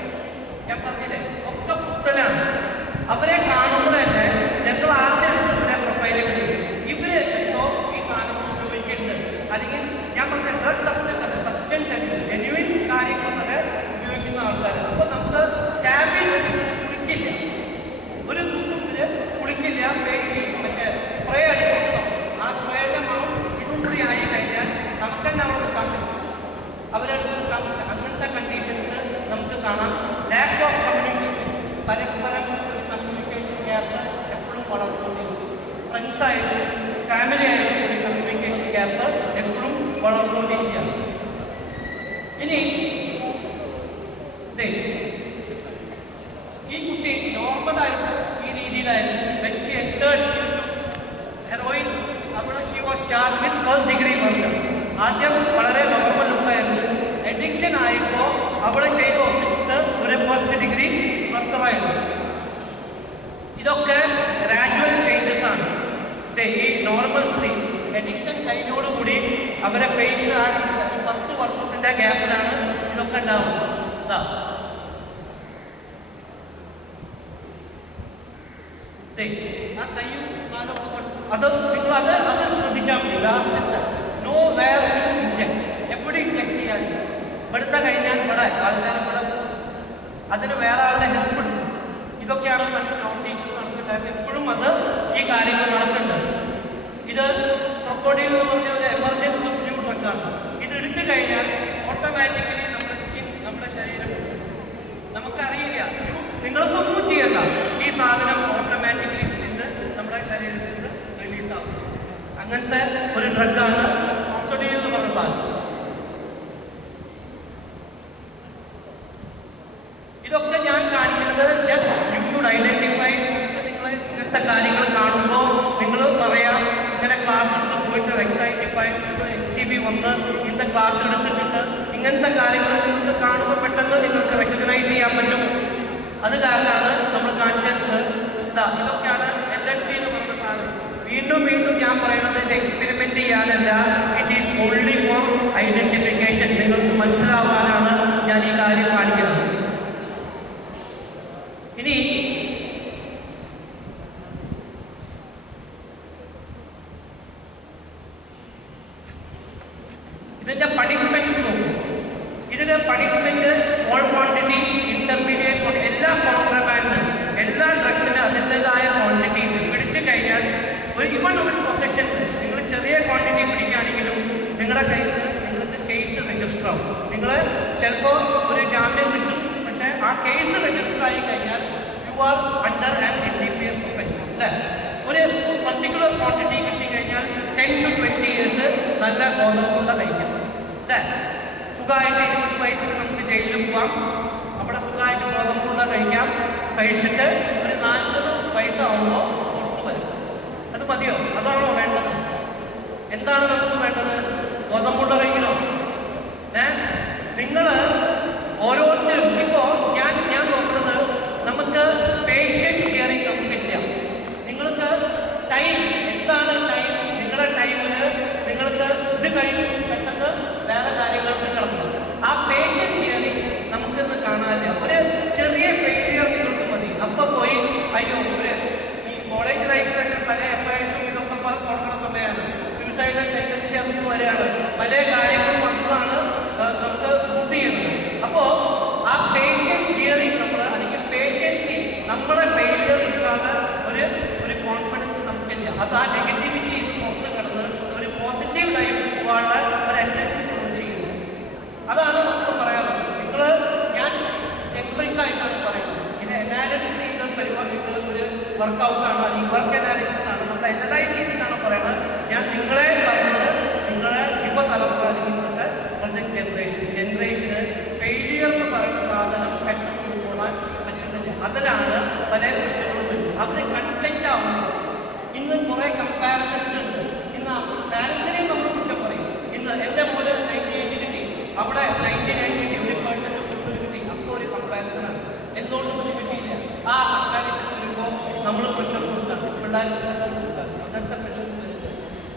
ഞാൻ പറഞ്ഞില്ലേ ഒക്കെ പുത്തനാണ്. അവരെ കാണുമ്പോൾ തന്നെ ഞങ്ങൾ ആദ്യം ഇവരെ പ്രൊഫൈലിൽ ഇവര് എന്തോ ഈ സാധനം ഉപയോഗിക്കുന്നുണ്ട്. അല്ലെങ്കിൽ ഞാൻ പറഞ്ഞ ഡ്രഗ് സബ്സ്റ്റൻസ് ജെന്യുവിൻ കാര്യങ്ങളൊക്കെ ഉപയോഗിക്കുന്ന ആൾക്കാർ. അപ്പോൾ നമുക്ക് ഷാമ്പിൽ കുളിക്കില്ല, ഒരു കുട്ടിന് കുളിക്കില്ല, മറ്റേ സ്പ്രേ അടിക്കണം. ആ സ്പ്രേയുടെ മണം ഇതും കൂടി ആയി കഴിഞ്ഞാൽ നമുക്ക് തന്നെ അവിടെ നിൽക്കാൻ പറ്റും, അവരടുത്ത് നിൽക്കാൻ പറ്റും. അങ്ങനത്തെ കണ്ടീഷൻസ് നമുക്ക് കാണാം. ലാക്ക് ഓഫ് കമ്മ്യൂണിക്കേഷൻ, പരസ്പരം കമ്മ്യൂണിക്കേഷൻ ഗ്യാപ്പ് എപ്പോഴും വളർന്നുകൊണ്ടിരിക്കും. ഫ്രണ്ട്സായിട്ട് ഫാമിലി ആയിട്ട് കമ്മ്യൂണിക്കേഷൻ ഗ്യാപ്പ് എപ്പോഴും വളർന്നുകൊണ്ടിരിക്കുക. ഇനി ഈ കുട്ടി നോർമലായിട്ട് ഈ രീതിയിലായിരുന്നു. when she entered into heroin, അവിടെ she was charged with first degree murder. ആദ്യം വളരെ നോർമൽ ലുക്കായിരുന്നു. അഡിക്ഷൻ ആയപ്പോൾ അവിടെ ചെയ്ത ഒഫൻസ് ഒരു ഫസ്റ്റ് ഡിഗ്രി മർഡറായിരുന്നു. ഇതൊക്കെ ഗ്രാജുവൽ ചേഞ്ചസ് ആണ്. ഈ നോർമൽ സ്ത്രീ അഡിക്ഷൻ കഴിഞ്ഞോടുകൂടി അവരെ ഫേസ് 10 വർഷത്തിൻ്റെ ഗ്യാപ്പിലാണ് ഇതൊക്കെ ഉണ്ടാവുന്നത്. ആ കയ്യും അത് നിങ്ങൾ അത് ശ്രദ്ധിച്ചാൽ മതി. ലാസ്റ്റ് നോ വേർ ഇഞ്ചക്ട്, എവിടെ ഇഞ്ചക്ട് ചെയ്യാൻ ഇവിടുത്തെ കഴിഞ്ഞാൽ ഇവിടെ ആൾക്കാർ ഇവിടെ അതിന് വേറെ ആളുടെ ഹെൽപ്പ് എടുക്കും. ഇതൊക്കെയാണ് മറ്റു നോട്ടീസ് നടത്തിയിട്ടുണ്ടായത്. എപ്പോഴും അത് ഈ കാര്യങ്ങൾ നടക്കുന്നുണ്ട്. ഇത് ക്രൊക്കോഡൈൽ എന്ന് പറഞ്ഞ ഒരു എമർജൻസി ഡ്രഗാണ്. ഇത് എടുത്തു കഴിഞ്ഞാൽ ഓട്ടോമാറ്റിക്കലി നമ്മുടെ സ്കിൻ, നമ്മുടെ ശരീരം നമുക്കറിയില്ല, നിങ്ങൾക്കൊന്നും ചെയ്യണ്ട, ഈ സാധനം ഓട്ടോമാറ്റിക്കലി സ്കിന്ന് നമ്മുടെ ശരീരത്തിൽ നിന്ന് റിലീസാകും. അങ്ങനത്തെ ഒരു ഡ്രഗാണ് ക്രൊക്കോഡൈൽ എന്ന് പറഞ്ഞ സാധനം. ഇതൊക്കെ ഞാൻ കാണിക്കുന്നത് ജസ്റ്റ് കാര്യങ്ങൾ കാണുമ്പോൾ നിങ്ങൾ പറയാം, ഇങ്ങനെ ക്ലാസ് എടുത്ത് പോയിട്ട് എക്സൈറ്റീവായിട്ട് NCB വന്ന് ഇന്ന ക്ലാസ് എടുത്തിട്ടുണ്ട്, ഇങ്ങനത്തെ കാര്യങ്ങൾ നിങ്ങൾക്ക് കാണുമ്പോൾ പെട്ടെന്ന് നിങ്ങൾക്ക് റെക്കഗ്നൈസ് ചെയ്യാൻ പറ്റും. അത് കാരണമാണ് നമ്മൾ കാണിച്ചത്. ഇതൊക്കെയാണ് LSD എന്ന് പറയുന്ന സാധനം. വീണ്ടും വീണ്ടും ഞാൻ പറയുന്നത് ഇത് എക്സ്പെരിമെന്റ് ചെയ്യാനല്ല, it is only for identification. നിങ്ങൾക്ക് മനസ്സിലാവാനാണ് ഞാൻ ഈ കാര്യം കാണിക്കുന്നത്. ഇനി ഇതിന്റെ പണിഷ്മെന്റ്സ് നോക്കൂ. ഇതിന്റെ പണിഷ്മെന്റ് സ്മോൾ ക്വാണ്ടിറ്റി, ഇന്റർമീഡിയറ്റ്, എല്ലാ കോൺട്രാബാൻഡ്, എല്ലാ ഡ്രഗ്സിന് അതിൻ്റെതായ ക്വാണ്ടിറ്റി പിടിച്ചു കഴിഞ്ഞാൽ ഇവൺ ഒരു പൊസിഷൻ നിങ്ങൾ ചെറിയ ക്വാണ്ടിറ്റി പിടിക്കുകയാണെങ്കിലും നിങ്ങളുടെ കയ്യിൽ നിങ്ങൾക്ക് കേസ് രജിസ്റ്റർ ആവും. നിങ്ങൾ ചിലപ്പോൾ ഒരു ജാമ്യം കിട്ടും, പക്ഷേ ആ കേസ് രജിസ്റ്റർ ആയി കഴിഞ്ഞാൽ you are under an NDPS offence. അല്ലേ? ഒരു പർട്ടിക്കുലർ ക്വാണ്ടിറ്റി കിട്ടിക്കഴിഞ്ഞാൽ 10 to 20 years നല്ല ഗോതമ്പുണ്ട കഴിക്കാം. അല്ലേ? സുഖമായിട്ട് 20 വയസ്സിൽ നമുക്ക് ജയിലിൽ പോവാം, അവിടെ സുഖമായിട്ട് ഗോതമ്പുണ്ട കഴിക്കാം. കഴിച്ചിട്ട് ഒരു 40 വയസ്സാവുമ്പോൾ പുറത്തു വരും. അത് മതിയോ? അതാണോ വേണ്ടത്? എന്താണ് നമുക്ക് വേണ്ടത്? ഗോതമ്പുണ്ട കഴിക്കണോ? നിങ്ങൾ ഓരോരുത്തരും ഇപ്പോൾ ഞാൻ നോക്കുന്നത്, നമുക്ക് പേഷ്യൻ്റ് ഹിയറിംഗ് നമുക്കില്ല. നിങ്ങൾക്ക് ടൈം എന്താണ് ടൈം? നിങ്ങളുടെ ടൈമിൽ നിങ്ങൾക്ക് ഇത് കഴിഞ്ഞ് പെട്ടെന്ന് വേറെ കാര്യങ്ങൾക്ക് കിടന്നു. ആ പേഷ്യൻ്റ് ഹിയറിംഗ് നമുക്കിന്ന് കാണാനില്ല. ഒരു ചെറിയ ഫെയിലിയർ നിങ്ങൾക്ക് മതി, അപ്പം പോയി അയ്യോ. ഈ കോളേജ് ലൈഫിലൊക്കെ പല FIRസും ഇതൊക്കെ കൊടുക്കുന്ന സമയമാണ്. സൂസൈഡൽ ടെൻഡൻസി അതൊക്കെ വരെയാണ്. പല കാര്യങ്ങളും വന്നതാണ് നമുക്ക് ബുദ്ധി ചെയ്യുന്നത്. അപ്പോൾ ആ പേഷ്യൻ്റ് ഹിയറിംഗ് നമ്മൾ, അല്ലെങ്കിൽ പേഷ്യൻ്റ് നമ്മുടെ ഫെയിലിയർ കിട്ടാതെ ഒരു കോൺഫിഡൻസ് നമുക്കില്ല. അത് ആ നെഗറ്റിവിറ്റി ഇത് പുറത്ത് കിടന്ന് ഒരു പോസിറ്റീവ് ലൈഫ് പോകാനുള്ള ഒരു അറ്റംപ്റ്റ് നമ്മൾ ചെയ്യുന്നു. അതാണ് നമുക്ക് പറയാനുള്ളത്. ഞാൻ ടെക്നിക്കായിട്ടാണ് പറയുന്നത്. ഇത് അനാലിസിസ് ചെയ്യുന്ന പരിപാടി, ഇത് ഒരു വർക്കൗട്ടാണ്, അല്ലെങ്കിൽ വർക്ക് അനാലിസിസ് ആണ്. നമ്മൾ അനലൈസ് ചെയ്തിട്ടാണ് പറയുന്നത്. ഞാൻ നിങ്ങളെ പറയുന്നത്, നിങ്ങളെ തലമുറ, നിങ്ങളുടെ പ്രസന്റ് ജനറേഷന് ഫെയിലിയർ എന്ന് പറയുന്ന സാധനം പെട്ടെന്ന് ഉൾക്കൊള്ളാൻ പറ്റുന്നില്ല. അതിലാണ് പല പ്രശ്നങ്ങളും വരുന്നത്. അതിന് കണ്ടന്റ് ആവുന്നത്. ഇന്ന് കുറേ കമ്പാരിസൺസ് ഉണ്ട്. ഇന്ന് പാരൻസിനെയും നമ്മൾ കുറ്റം പറയും. ഇന്ന് എൻ്റെ മോന് 98 കിട്ടി, അവിടെ 99 കിട്ടി, 1% കിട്ടി. അപ്പോൾ ഒരു കമ്പാരിസണാണ്. എന്തുകൊണ്ട് ഒരു കിട്ടിയില്ല? ആ കമ്പാരിസൺ വരുമ്പോൾ നമ്മൾ പ്രഷർ കൊടുക്കണം, പിള്ളേർക്ക് പ്രഷർ കൊടുക്കണം, അങ്ങനത്തെ പ്രഷർ വരുന്നത്.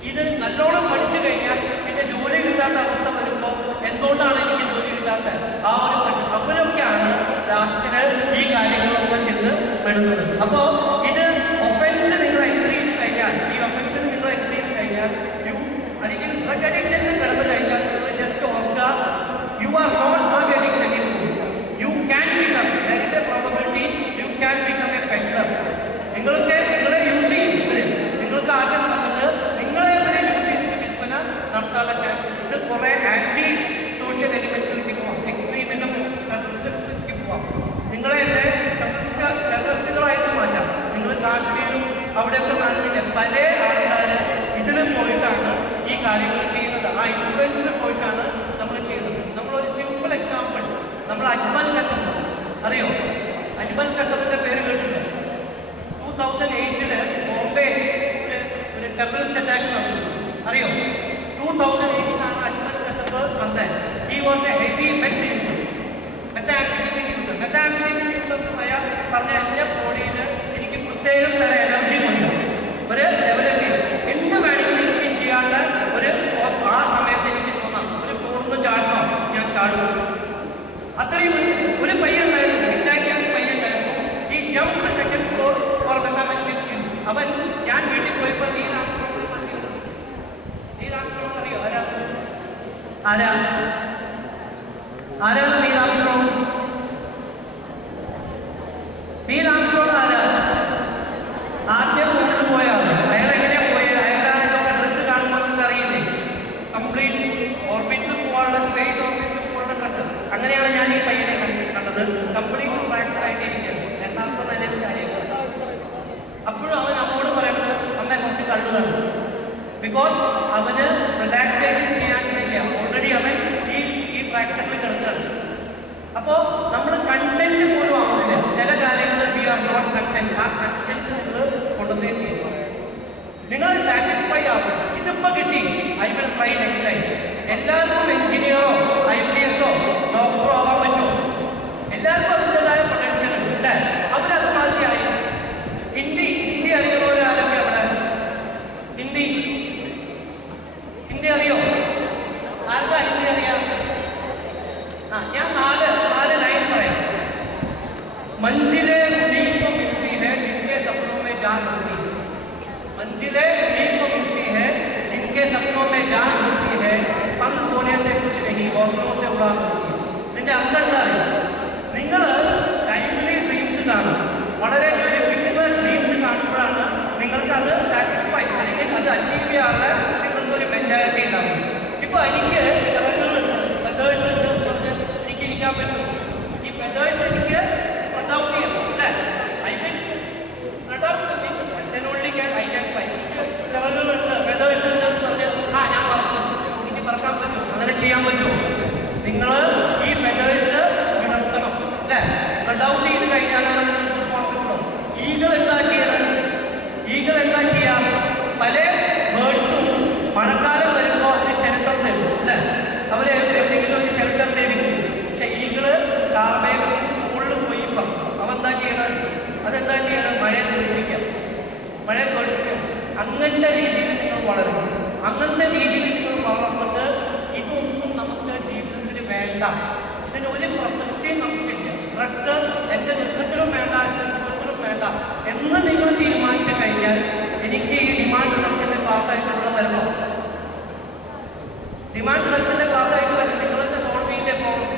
ഇത് നല്ലോണം പഠിച്ചു കഴിഞ്ഞാൽ പിന്നെ ജോലി കിട്ടാത്ത അവസ്ഥ വരുമ്പോൾ എന്തുകൊണ്ടാണ് എനിക്ക് ജോലി കിട്ടാത്തത്? ആ ഒരു പ്രശ്നം. അവരൊക്കെയാണ് ലാസ്റ്റിന് ഈ കാര്യങ്ങളൊക്കെ ചെന്ന് പെടുന്നത്. അപ്പോൾ ഇത് ഒഫൻസ് നിങ്ങൾ എൻട്രി ചെയ്ത് കഴിഞ്ഞാൽ, ഈ ഒഫൻസിന് നിങ്ങൾ എൻട്രി ചെയ്ത് കഴിഞ്ഞാൽ, അല്ലെങ്കിൽ ഡ്രഗ് അഡിക്ഷനിൽ കിടന്നു കഴിഞ്ഞാൽ നിങ്ങൾ ജസ്റ്റ് ഓർക്കുക, you are not drug addiction. You can become, there is a probability you can become a peddler. നിങ്ങളെ യൂസ് ചെയ്യും. നിങ്ങൾക്ക് ആദ്യം വന്നിട്ട് നിങ്ങളെ യൂസ് ചെയ്തിട്ട് വിൽപ്പന നടത്താനുള്ള ചാൻസ്. ഇത് കുറേ ആൻറ്റി സോഷ്യൽ എലിമെന്റ്സിലേക്ക് പോവാം, എക്സ്ട്രീമിസം, ടെററിസത്തിലേക്ക് പോവാം. നിങ്ങളെ ടെററിസ്റ്റുകളായിട്ട് മാറ്റാം. നിങ്ങൾ കാശ്മീരും അവിടെയൊക്കെ നാട്ടിലെ പല ആൾക്കാർ ഇതിൽ പോയിട്ടാണ് ഈ കാര്യങ്ങൾ ചെയ്യുന്നത്. ആ ഇൻഫ്ലുവൻസിൽ പോയിട്ടാണ് നമ്മൾ ചെയ്യുന്നത്. നമ്മളൊരു സിമ്പിൾ എക്സാമ്പിൾ, നമ്മൾ അജ്മൽ കസബ് അറിയോ? അജ്മൽ കസബിൻ്റെ പേര് കേട്ടിട്ടുണ്ട്. 2008 ബോംബെ ഒരു ടെററിസ്റ്റ് അറ്റാക്ക് നടന്നു, അറിയോ? 2008 അജ്മൽ കസബ് വന്നത്. He was A heavy meth user, methamphetamine user. Methamphetamine user അയാൾ പറഞ്ഞ എൻ്റെ ബോഡിയിൽ എനിക്ക് പ്രത്യേകം തരം എനർജി കൊണ്ട് ഒരു ഡെവലപ്പ് ചെയ്യും. എന്ത് വേണമെങ്കിലും എനിക്ക് ചെയ്യാത്ത ആ സമയത്ത് എനിക്ക് തോന്നാം, ഒരു ഫ്ലോറിന്ന് ചാടണം, ഞാൻ ചാടും. അത്രയും ഒരു പയ്യുണ്ടായിരുന്നു, എക്സാക്ട്ലി ഒരു പയ്യുണ്ടായിരുന്നു. ഈ jump second floor for methamphetamine use. അവൻ ഞാൻ വീട്ടിൽ പോയപ്പോൾ നീൽ ആംസ്ട്രോങ് അറിയോ? ആരാണ് നീൽ ആംസ്ട്രോങ്? നീൽ ആംസ്ട്രോങ് ആരാ? ആദ്യം കൊണ്ടുപോയ ആൾ. അയാൾ എങ്ങനെയാണ് പോയത്? അയാളുടെ ഡ്രസ്സ് കാണുമ്പോൾ നമുക്ക് അറിയില്ലേ? കംപ്ലീറ്റ് ഓർബിറ്റിൽ പോകാനുള്ള സ്പേസ്, ഓർബിറ്റിൽ പോകാനുള്ള ഡ്രസ്സ്. അങ്ങനെയാണ് ഞാൻ ഈ പയ്യനെ കണ്ടത്. കംപ്ലീറ്റ് ഫ്രാക്ചർ ആയിട്ടിരിക്കുകയാണ്, രണ്ടാമത്തെ നിലയിൽ കാര്യങ്ങൾ. അപ്പോഴും അവൻ നമ്മോട് പറയുന്നത് അമ്മ കുറച്ച് കള്ളുകയാണ്. ബിക്കോസ് അവന് റിലാക്സേഷൻ ചെയ്യാനില്ല, ഓൾറെഡി അവൻ ഈ ഫ്രാക്ചറിൽ കിടക്കുകയാണ്. അപ്പോൾ നമ്മൾ കണ്ടന്റ് പോലും ആവുന്നില്ല. ചില കാര്യങ്ങൾ വി ആർ നോട്ട് കണ്ടന്റ്. ആ കണ്ടന്റ് നിങ്ങൾ കൊണ്ടുവന്നില്ല. मंजिलें उन्हीं को मिलती है जिसके सपनों में जान होती है। मंजिलें उन्हीं को मिलती है जिनके सपनों में जान होती है। पंख होने से कुछ नहीं, हौसलों से उड़ान होती है. ഇതിന്റെ അർത്ഥം എന്താ അറിയാം? നിങ്ങൾ ടൈംലി ഡ്രീംസ് കാണും, വളരെ ജ്വലിപ്പിക്കുന്ന ഡ്രീംസ് കാണുമ്പോഴാണ് നിങ്ങൾക്ക് അത് സാറ്റിസ്ഫൈ അല്ലെങ്കിൽ അത് അച്ചീവ് ചെയ്യാനുള്ള നിങ്ങൾക്കൊരു മെന്റാലിറ്റി ഉണ്ടാവും. ഇപ്പോൾ എനിക്ക് ചിലകളുണ്ട്, ഫെദേഴ്സ് ഉണ്ട്, എനിക്ക് ഇരിക്കാൻ പറ്റും. ഈ ഫെദേഴ്സ് എനിക്ക് സ്പ്രെഡ് ഔട്ട് ചെയ്യണം അല്ലേ? I mean spread out only I can fly. ചിലകളുണ്ട് ഫെദേഴ്സ് ഉണ്ട് എന്ന് പറഞ്ഞാൽ ഞാൻ പറക്കും, എനിക്ക് പറക്കാൻ പറ്റും. അങ്ങനെ ചെയ്യാൻ പറ്റുമോ? നിങ്ങൾ ഈ ഫെദേഴ്സ് വിടർത്തണം അല്ലേ? സ്പ്രെഡ് ഔട്ട് ചെയ്ത് കഴിഞ്ഞാലാണ് നിങ്ങൾക്ക് പറക്കുള്ളൂ. ഈഗിൾ എന്താ ചെയ്യണം? ഈഗിൾ എന്താ ചെയ്യാം? പല ബേർഡ്സും മഴക്കാലം വരുമ്പോൾ അവർ ഷെൽട്ടർ തരും അല്ലേ? അവർ എന്തെങ്കിലും ഒരു ഷെൽട്ടർ തരും. പക്ഷെ ഈഗിള് കാർമേൽ മുകളിൽ പോയി പറക്കും. അവ എന്താ ചെയ്യണം? അതെന്താ ചെയ്യണം? മഴയെ തോൽപ്പിക്കാം, മഴയെ തോൽപ്പിക്കാം. അങ്ങനത്തെ രീതിയിൽ നിങ്ങൾ വളരും. അങ്ങനത്തെ രീതിയിൽ നിങ്ങൾ വളർന്നിട്ട് ഇതൊന്നും നമുക്ക് ജീവിതത്തിൽ വേണ്ട, ഇതിന് ഒരു പ്രസക്തിയും നമുക്കില്ല. ഡ്രഗ്സ് എൻ്റെ ദുഃഖത്തിലും വേണ്ട, എൻ്റെ സുഖത്തിലും വേണ്ട എന്ന് നിങ്ങൾ തീരുമാനിച്ചു കഴിഞ്ഞാൽ എനിക്ക് ഈ ഡിമാൻഡ് റിഡക്ഷൻ്റെ ക്ലാസ്സായിട്ട് ഇവിടെ വരണോ? ഡിമാൻഡ് റിഡക്ഷൻ്റെ ക്ലാസ്സായിട്ട് വരണം. നിങ്ങളൊക്കെ സോൾവ് ചെയ്തേ പോകും.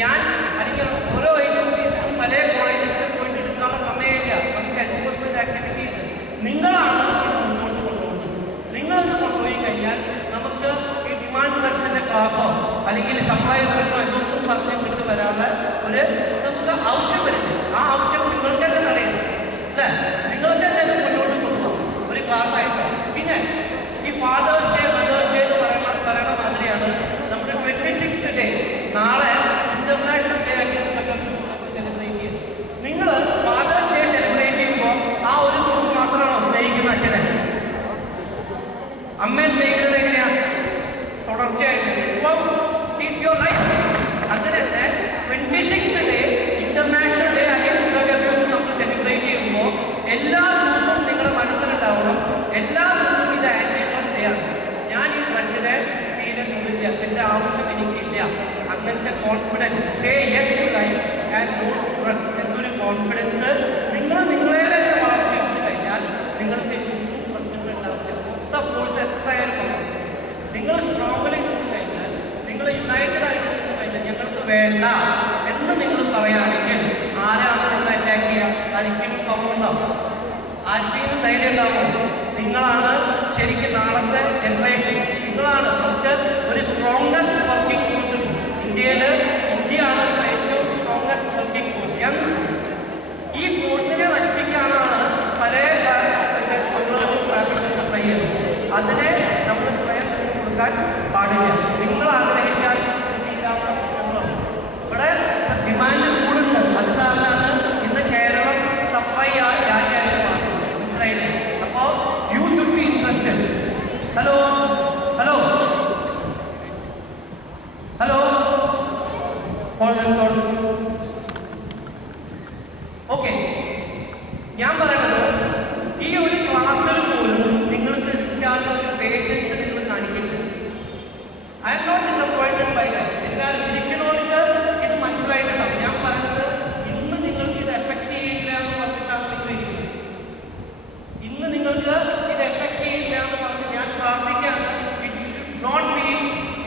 ഞാൻ അല്ലെങ്കിൽ ഓരോ ഏജൻസീസിലും പല കോളേജസിലും പോയിട്ട് എടുക്കാനുള്ള സമയമില്ല. നമുക്ക് എൻഫോഴ്സ്മെൻറ്റ് ആക്ടിവിറ്റി ഉണ്ട്. നിങ്ങളാണ് ഇത് മുന്നോട്ട് കൊണ്ടുപോകുന്നത്. നിങ്ങളിത് കൊണ്ടുപോയി കഴിഞ്ഞാൽ നമുക്ക് ഈ ഡിമാൻഡ് റിഡക്ഷൻ്റെ ക്ലാസ്സോ അല്ലെങ്കിൽ സപ്ലൈ റിഡക്ഷനോ എന്തൊന്നും പറഞ്ഞിട്ട് വരാനുള്ള ഒരു നമുക്ക് ആവശ്യം വരുന്നു. ആ ആവശ്യം നിങ്ങൾക്ക് തന്നെ നടയുന്നു അല്ലേ? നിങ്ങൾക്ക് തന്നെ അത് മുന്നോട്ട് കൊണ്ടുപോകാം ഒരു ക്ലാസ് ആയിട്ട്. പിന്നെ ഈ ഫാദേഴ്സ് ഡേ മദേഴ്സ് ഡേ എന്ന് പറയുന്ന മാതിരിയാണ് നമ്മുടെ 26th ഡേ നാളെ ഇന്റർനാഷണൽ ഡേ ആയിട്ട് സെലിബ്രേറ്റ് ചെയ്യുന്നത്. നിങ്ങൾ ഫാദേഴ്സ് ഡേ സെലിബ്രേറ്റ് ചെയ്യുമ്പോൾ ആ ഒരു ദിവസം മാത്രമാണോ സ്നേഹിക്കുന്ന അച്ഛനെ? അമ്മയെ സ്നേഹിക്കുന്നത് എങ്ങനെയാണ്? തുടർച്ചയായിട്ട്. ഇപ്പം ഈസ് യുവർ ലൈഫ്. അങ്ങനെ തന്നെ 26th day international day against drug abuse നമ്മൾ സെലിബ്രേറ്റ് ചെയ്യുമ്പോൾ എല്ലാ ദിവസവും നിങ്ങളുടെ മനസ്സിലുണ്ടാവണം, എല്ലാ ദിവസവും ഇത് ആൻറ്റി ഡ്രഗ് ഡേ ആണ്. ഞാൻ ഈ ഡ്രഗിനെ തീരെ തൊഴില്ല, ഇതിൻ്റെ ആവശ്യം എനിക്കില്ല. അങ്ങനത്തെ confidence, say yes to life and no to drugs എന്നൊരു കോൺഫിഡൻസ് നിങ്ങൾ നിങ്ങളെ തന്നെ വളർത്തിയിട്ട് കഴിഞ്ഞാൽ നിങ്ങൾക്ക് എന്തും പ്രശ്നങ്ങൾ ഉണ്ടാവില്ല. ഓഫ് കോഴ്സ് എത്രയായാലും നിങ്ങൾ സ്ട്രോങ്ങിൽ നിന്ന് കഴിഞ്ഞാൽ, നിങ്ങൾ യുണൈറ്റഡ് ആയിട്ട് നിന്ന് കഴിഞ്ഞാൽ ഞങ്ങൾക്ക് വേണ്ട എന്ന് നിങ്ങൾ പറയുകയാണെങ്കിൽ ആരാണ് നിങ്ങൾ അറ്റാക്ക് ചെയ്യുക? ആർക്കെങ്കിലും പവർ ഉണ്ടാവും? ആർക്കെങ്കിലും ധൈര്യം ഉണ്ടാവും? നിങ്ങളാണ് ശരിക്കും നാളത്തെ ജനറേഷൻ. നിങ്ങളാണ് നമുക്ക് ഒരു സ്ട്രോങ്ങസ്റ്റ് വർക്കിംഗ് ഫോഴ്സ് ഇന്ത്യയിൽ. ഇന്ത്യയാണ് ഏറ്റവും സ്ട്രോങ്ങസ്റ്റ് വർക്കിംഗ് ഫോഴ്സ്. യങ് ഈ ഫോഴ്സിനെ നശിപ്പിക്കാനാണ് പല സപ്ലൈ ചെയ്യുന്നത്. അതിനെ നമ്മൾ സ്വയം കൊടുക്കാൻ പാടില്ല. നിങ്ങൾ ആഗ്രഹിച്ചാൽ ഇവിടെ ഡിമാൻഡ് കൂടുന്നുണ്ട്. അത് കാരണമാണ് ഇന്ന് കേരളം സപ്ലൈ രാജ്യമായിട്ട് മാറുന്നത്. മനസ്സിലായില്ലേ? അപ്പോൾ you should be interested. Hello hello hello okay. ഞാൻ പറയുന്നത് ഈ ഒരു ക്ലാസ്സിൽ പോലും നിങ്ങൾക്ക് കിട്ടാത്ത ഒരു പേഷ്യൻസ് നിങ്ങൾ കാണിക്കുന്നത്. I am not disappointed by that. എല്ലാവരും ഇരിക്കണവർക്ക് ഇത് മനസ്സിലായിട്ടുണ്ടാവും. ഞാൻ പറയുന്നത് ഇന്ന് നിങ്ങൾക്ക് ഇത് എഫക്റ്റ് ചെയ്യില്ല എന്ന് പറഞ്ഞിട്ടാണ് നിങ്ങൾ ഇരിക്കുന്നത്. ഇന്ന് നിങ്ങൾക്ക് ഇത് എഫക്റ്റ് ചെയ്യില്ല എന്ന് പറഞ്ഞ് ഞാൻ പ്രാർത്ഥിക്കുകയാണ്. It should not be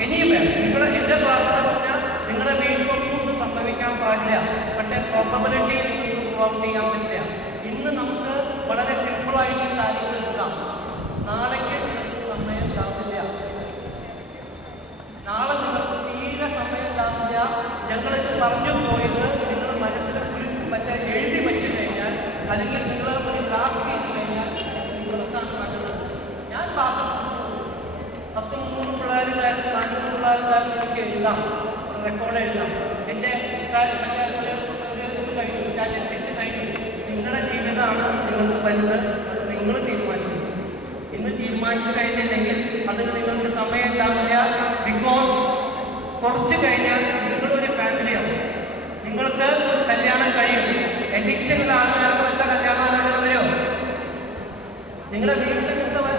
anywhere. നിങ്ങൾ എൻ്റെ പ്രാർത്ഥന പറഞ്ഞാൽ നിങ്ങളുടെ വീട്ടിലൊന്നും സംഭവിക്കാൻ പാടില്ല. പക്ഷേ പ്രോബബിലിറ്റി നിങ്ങൾക്ക് പ്രൂവ് ചെയ്യാൻ പറ്റില്ല. ഇന്ന് നമുക്ക് വളരെ സിമ്പിളായിട്ട് കാര്യങ്ങൾ എടുക്കാം. നാളേക്ക് നിങ്ങൾക്ക് സമയം ഉണ്ടാവില്ല. നാളെ നിങ്ങൾക്ക് തീരെ സമയം ഉണ്ടാവില്ല. ഞങ്ങളിത് പറഞ്ഞു പോയത് നിങ്ങൾ മനസ്സിൽ മറ്റേ എഴുതി വെച്ച് കഴിഞ്ഞാൽ അല്ലെങ്കിൽ നിങ്ങൾ ഒരു ക്ലാസ് ചെയ്ത് കഴിഞ്ഞാൽ നിങ്ങൾക്കാണ് നല്ലത്. ഞാൻ ക്ലാസ് 13 പിള്ളേരുണ്ടായിരുന്നു, 400 പിള്ളേരുണ്ടായിരുന്നു. എനിക്ക് എഴുതാം, റെക്കോർഡ് എഴുതാം. എൻ്റെ മറ്റേ ഒരു കഴിഞ്ഞു, സ്റ്റാറ്റിസ്റ്റിക്സ് കഴിഞ്ഞു. നിങ്ങളുടെ ജീവിതമാണ് നിങ്ങൾക്ക് വരുന്നത്. അത് നിങ്ങൾ തീരുമാനിക്കും. ഇന്ന് തീരുമാനിച്ചു കഴിഞ്ഞില്ലെങ്കിൽ അതിന് നിങ്ങൾക്ക് സമയം ഉണ്ടാവില്ല. ബിക്കോസ് കുറച്ച് കഴിഞ്ഞാൽ നിങ്ങളൊരു ഫാമിലിയാണ്. നിങ്ങൾക്ക് കല്യാണം കഴിയും. എഡിക്ഷനുള്ള ആൾക്കാർക്കൊക്കെ കല്യാണം വരുമോ? നിങ്ങളുടെ വീട്ടിൽ നിങ്ങളുടെ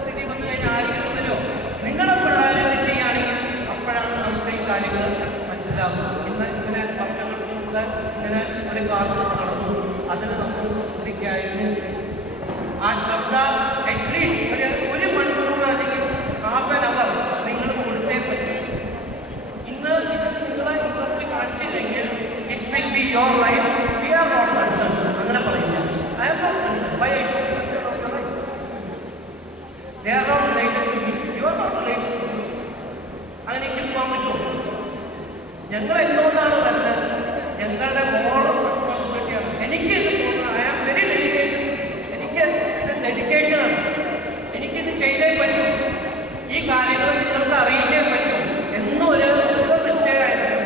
സ്ഥിതി വന്നു കഴിഞ്ഞാൽ ആരെങ്കിലും വരുമോ? നിങ്ങളുടെ പിള്ളേർ ചെയ്യുകയാണെങ്കിൽ അപ്പോഴാണ് നമുക്ക് ഈ കാര്യങ്ങൾ മനസ്സിലാവുന്നത്. ഇന്ന് ഇങ്ങനെ വർഷങ്ങൾക്ക് മുമ്പ് നമ്മൾ ഇങ്ങനെ ഒരു ക്ലാസ് നടന്നു, അതിൽ നമ്മൾ ശ്രദ്ധിക്കായിരുന്നു. ആ ശ്രദ്ധ അറ്റ്ലീസ്റ്റ് ഒരു മണിക്കൂർ അല്ലെങ്കിൽ ഹാഫ് ആൻ അവർ നിങ്ങൾ കൊടുത്തേ പറ്റും. ഇന്ന് ഇത് നിങ്ങളെ ഇൻട്രസ്റ്റ് കാണിച്ചില്ലെങ്കിൽ it will be your life, we are not concern. അങ്ങനെ പറയില്ല. I am not concern. Why I should they are not related to me, you are not related to me. അങ്ങനെ എനിക്ക് പോകാൻ പറ്റുമോ? ഞങ്ങൾ എന്തുകൊണ്ടാണ് വരുന്നത്? ഞങ്ങളുടെ മോറൽ റെസ്പോൺസിബിലിറ്റിയാണ്. എനിക്ക് ഇത് തോന്നുന്നത് ഐ ആം വെരി ഡെഡിക്കേറ്റഡ്. എനിക്ക് ഇത് ഡെഡിക്കേഷനാണ്. എനിക്കിത് ചെയ്തേ പറ്റും. ഈ കാര്യങ്ങൾ നിങ്ങൾക്ക് അറിയിച്ചേ പറ്റും എന്നൊരു നിശ്ചയമായിരുന്നു.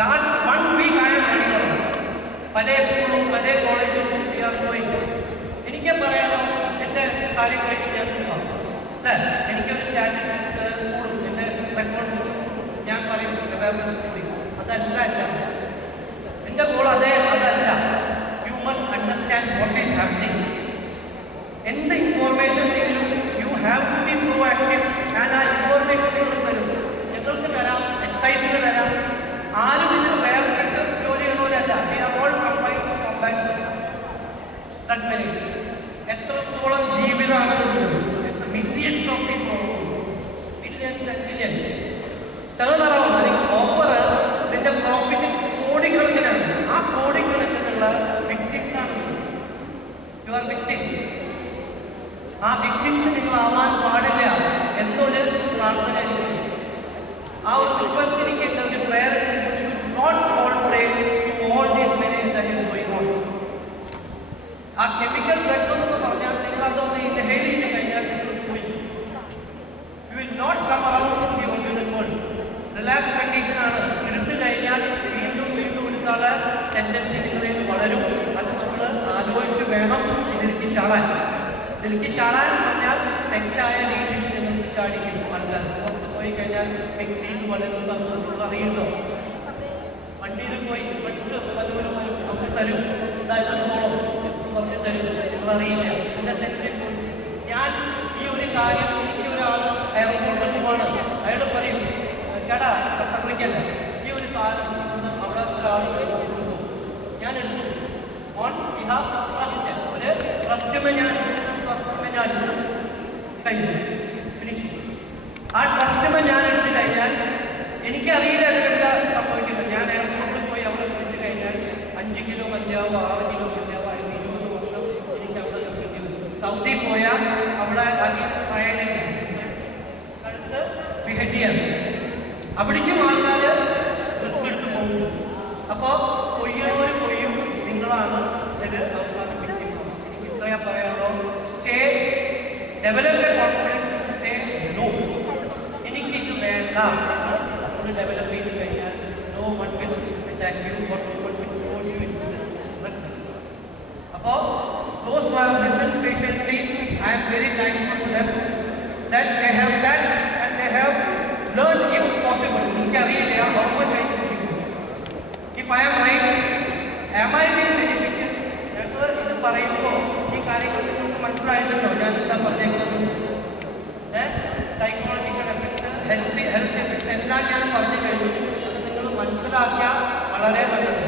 ലാസ്റ്റ് 1 week ആയ പഠിക്കണം. പല സ്കൂളും പല കോളേജസും പോയി. എനിക്ക് പറയാമോ എൻ്റെ കാര്യങ്ങളായിട്ട് ഞാൻ പോകാം അല്ലേ? എനിക്കൊരു സ്റ്റാറ്റിസ്റ്റിക്സ് കൂടും, എൻ്റെ റെക്കോർഡ് ഞാൻ പറയും അതല്ല അല്ല എൻ്റെ ഗോൾ അതല്ല. You must understand what is happening. എന്ത് information you have to be proactive. ഞാൻ ആ ഇൻഫോർമേഷൻ നിങ്ങൾ തരും, ഞങ്ങൾക്ക് തരാം, എക്സസൈസുകൾ തരാം. ആരും ഇതിന് വേർപെട്ട് ജോലി ചെയ്യണവരല്ല. എത്രത്തോളം ജീവിതമാണ് millions of people, millions and millions turn around അല്ലെങ്കിൽ ഓഫർ. ഇതിൻ്റെ പ്രോഫിറ്റ് കോടിക്കണക്കിനാണ്. ആ കോടിക്കണക്കിനുള്ള വിക്ടിംസാണ്. You are victims. ആ വിക്ടിംസ് നിങ്ങൾ ആവാൻ പാടില്ല എന്നൊരു പ്രാർത്ഥന എനിക്ക്. ആ ഒരു റിക്വസ്റ്റ് എനിക്ക് ഒരു prayer. You should not fall prey to all these menace that is going on. ആ കെമിക്കൽ ഡ്രഗ് എന്ന് പറഞ്ഞാൽ നിങ്ങൾ അതൊന്ന് ഇൻഹെയിൽ ചെയ്ത് കഴിഞ്ഞാൽ പോയി. You will not come around the original world. Relax കണ്ടീഷനാണ്. എടുത്തു കഴിഞ്ഞാൽ വീണ്ടും എടുക്കാനുള്ള ടെൻഡൻസി നിങ്ങളിൽ വളരും. അത് നമ്മൾ ആലോചിച്ച് വേണം ഇതിലേക്ക് ചാടാൻ. ഇതിലേക്ക് ചാടാൻ പറഞ്ഞാൽ തെറ്റായ രീതിയിൽ നിങ്ങൾക്ക് ചാടിക്കും. ആൾക്കാർ പുറത്ത് പോയി കഴിഞ്ഞാൽ മിക്സിയിൽ വളരുന്നത് നമ്മൾ അറിയുമല്ലോ. വണ്ടിയിൽ പോയി ഫ്രണ്ട്സ് പലരും നമുക്ക് തരും, അതായത് നോളം പറഞ്ഞു തരും, നിങ്ങളറിയില്ല. എൻ്റെ സെൻസിൽ പോയി ഞാൻ ഈ ഒരു കാര്യം എനിക്ക് ഒരാൾ എയർപോർട്ടിൽ പോവാണ്. അയാൾ പറയും ചേട്ടാ തക്കളിക്കല്ല ഈ ഒരു സാധനം അവിടെ ഒരാൾ കൊടുക്കും. ഞാൻ എടുത്തു ഓൺ ബിഹാഫ് ട്രസ്റ്റ്. ഒരു ട്രസ്റ്റുമേ ഞാൻ കഴിഞ്ഞു ഫിനിഷ്. ആ ട്രസ്റ്റുമേ ഞാൻ എടുത്തു കഴിഞ്ഞാൽ എനിക്കറിയില്ല അതിലെന്താ സംഭവിക്കുന്നത്. ഞാൻ എയർപോർട്ടിൽ പോയി അവിടെ വിളിച്ചു കഴിഞ്ഞാൽ 5 കിലോ കഞ്ചാവോ 6 കിലോ കഞ്ചാവോ 20 വർഷം എനിക്ക് അവിടെ കിട്ടി. സൗദി പോയാൽ അവിടെ അയണില്ല, കഴുത്ത് ബിഹഡിയാണ്. അവിടേക്കും ആൾക്കാർ റിസ്ക് എടുത്ത് പോകും. അപ്പോൾ കൊയ്യണവർ കൊയ്യും, നിങ്ങളാണ് ഇതിൽ അവസാനിപ്പിക്കുന്നത്. എനിക്ക് ഇത്രയാ പറയാനുള്ളൂ. Stay develop confidence, stay no. എനിക്കിത് വേണ്ട ഒന്ന് ഡെവലപ്പ് ചെയ്ത് കഴിഞ്ഞാൽ no one will attack you, one will force you into this. അപ്പോൾ those who have listened patiently, I am very thankful to them that they have sat and they have learned if possible. എനിക്കറിയില്ല how much I can do. If I am right, am I being beneficial? ഞങ്ങൾ ഇത് പറയുമ്പോൾ ഈ കാര്യങ്ങൾ നിങ്ങൾക്ക് മനസ്സിലായിട്ടുണ്ടോ? ഞാൻ എന്താ പറഞ്ഞേക്കുന്നത്? സൈക്കോളജിക്കൽ എഫക്ട്സ്, ഹെൽത്ത് എഫക്ട്സ് എല്ലാം ഞാൻ പറഞ്ഞു കഴിഞ്ഞു. അത് നിങ്ങൾ മനസ്സിലാക്കിയാൽ വളരെ നല്ലത്.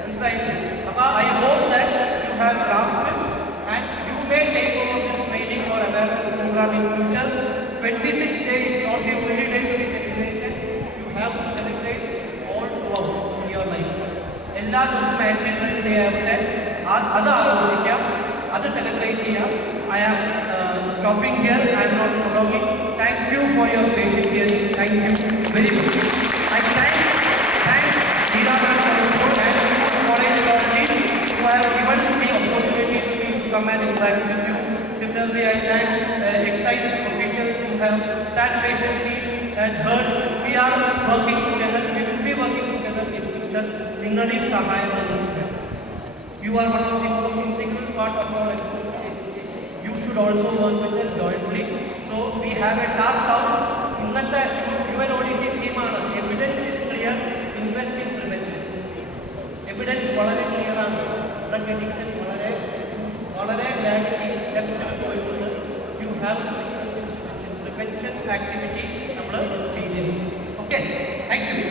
മനസ്സിലായില്ലേ? അപ്പോൾ I hope that you have grasped and you may take over this training or awareness program in future. 26 days is not a only day to be celebrated. You have to celebrate all throughout in your life. എല്ലാ ദിവസവും ആക്ടിവിറ്റി ഡേ ആവട്ടെ, അത് ആഘോഷിക്കാം, അത് സെലിബ്രേറ്റ് ചെയ്യാം. I am stopping here. I am not prolonging. Thank you for your patience here. Thank you very much. I thank Meera ma'am for your support and college authorities who have given me opportunity to come and interact with you. Similarly, I thank excise officials who have sat patiently and heard. We are working together. We will be working together in future. നിങ്ങളുടെയും സഹായം നൽകുക. You are one of the most integral part of our education. You should also work with us jointly. So we have a task out. ഇന്നത്തെ UNODC ടീമാണ്. Evidence is clear. Invest in prevention. Evidence വളരെ ക്ലിയർ ആണ്. ഡ്രഗ് അഡിക്ഷൻ വളരെ ലാഗിറ്റി ലെഫ്റ്റിൽ പോയിട്ടുണ്ട്. യു ഹാവ് പ്രിവെൻഷൻ ആക്ടിവിറ്റി നമ്മൾ ചെയ്തിരുന്നു. Okay, thank you.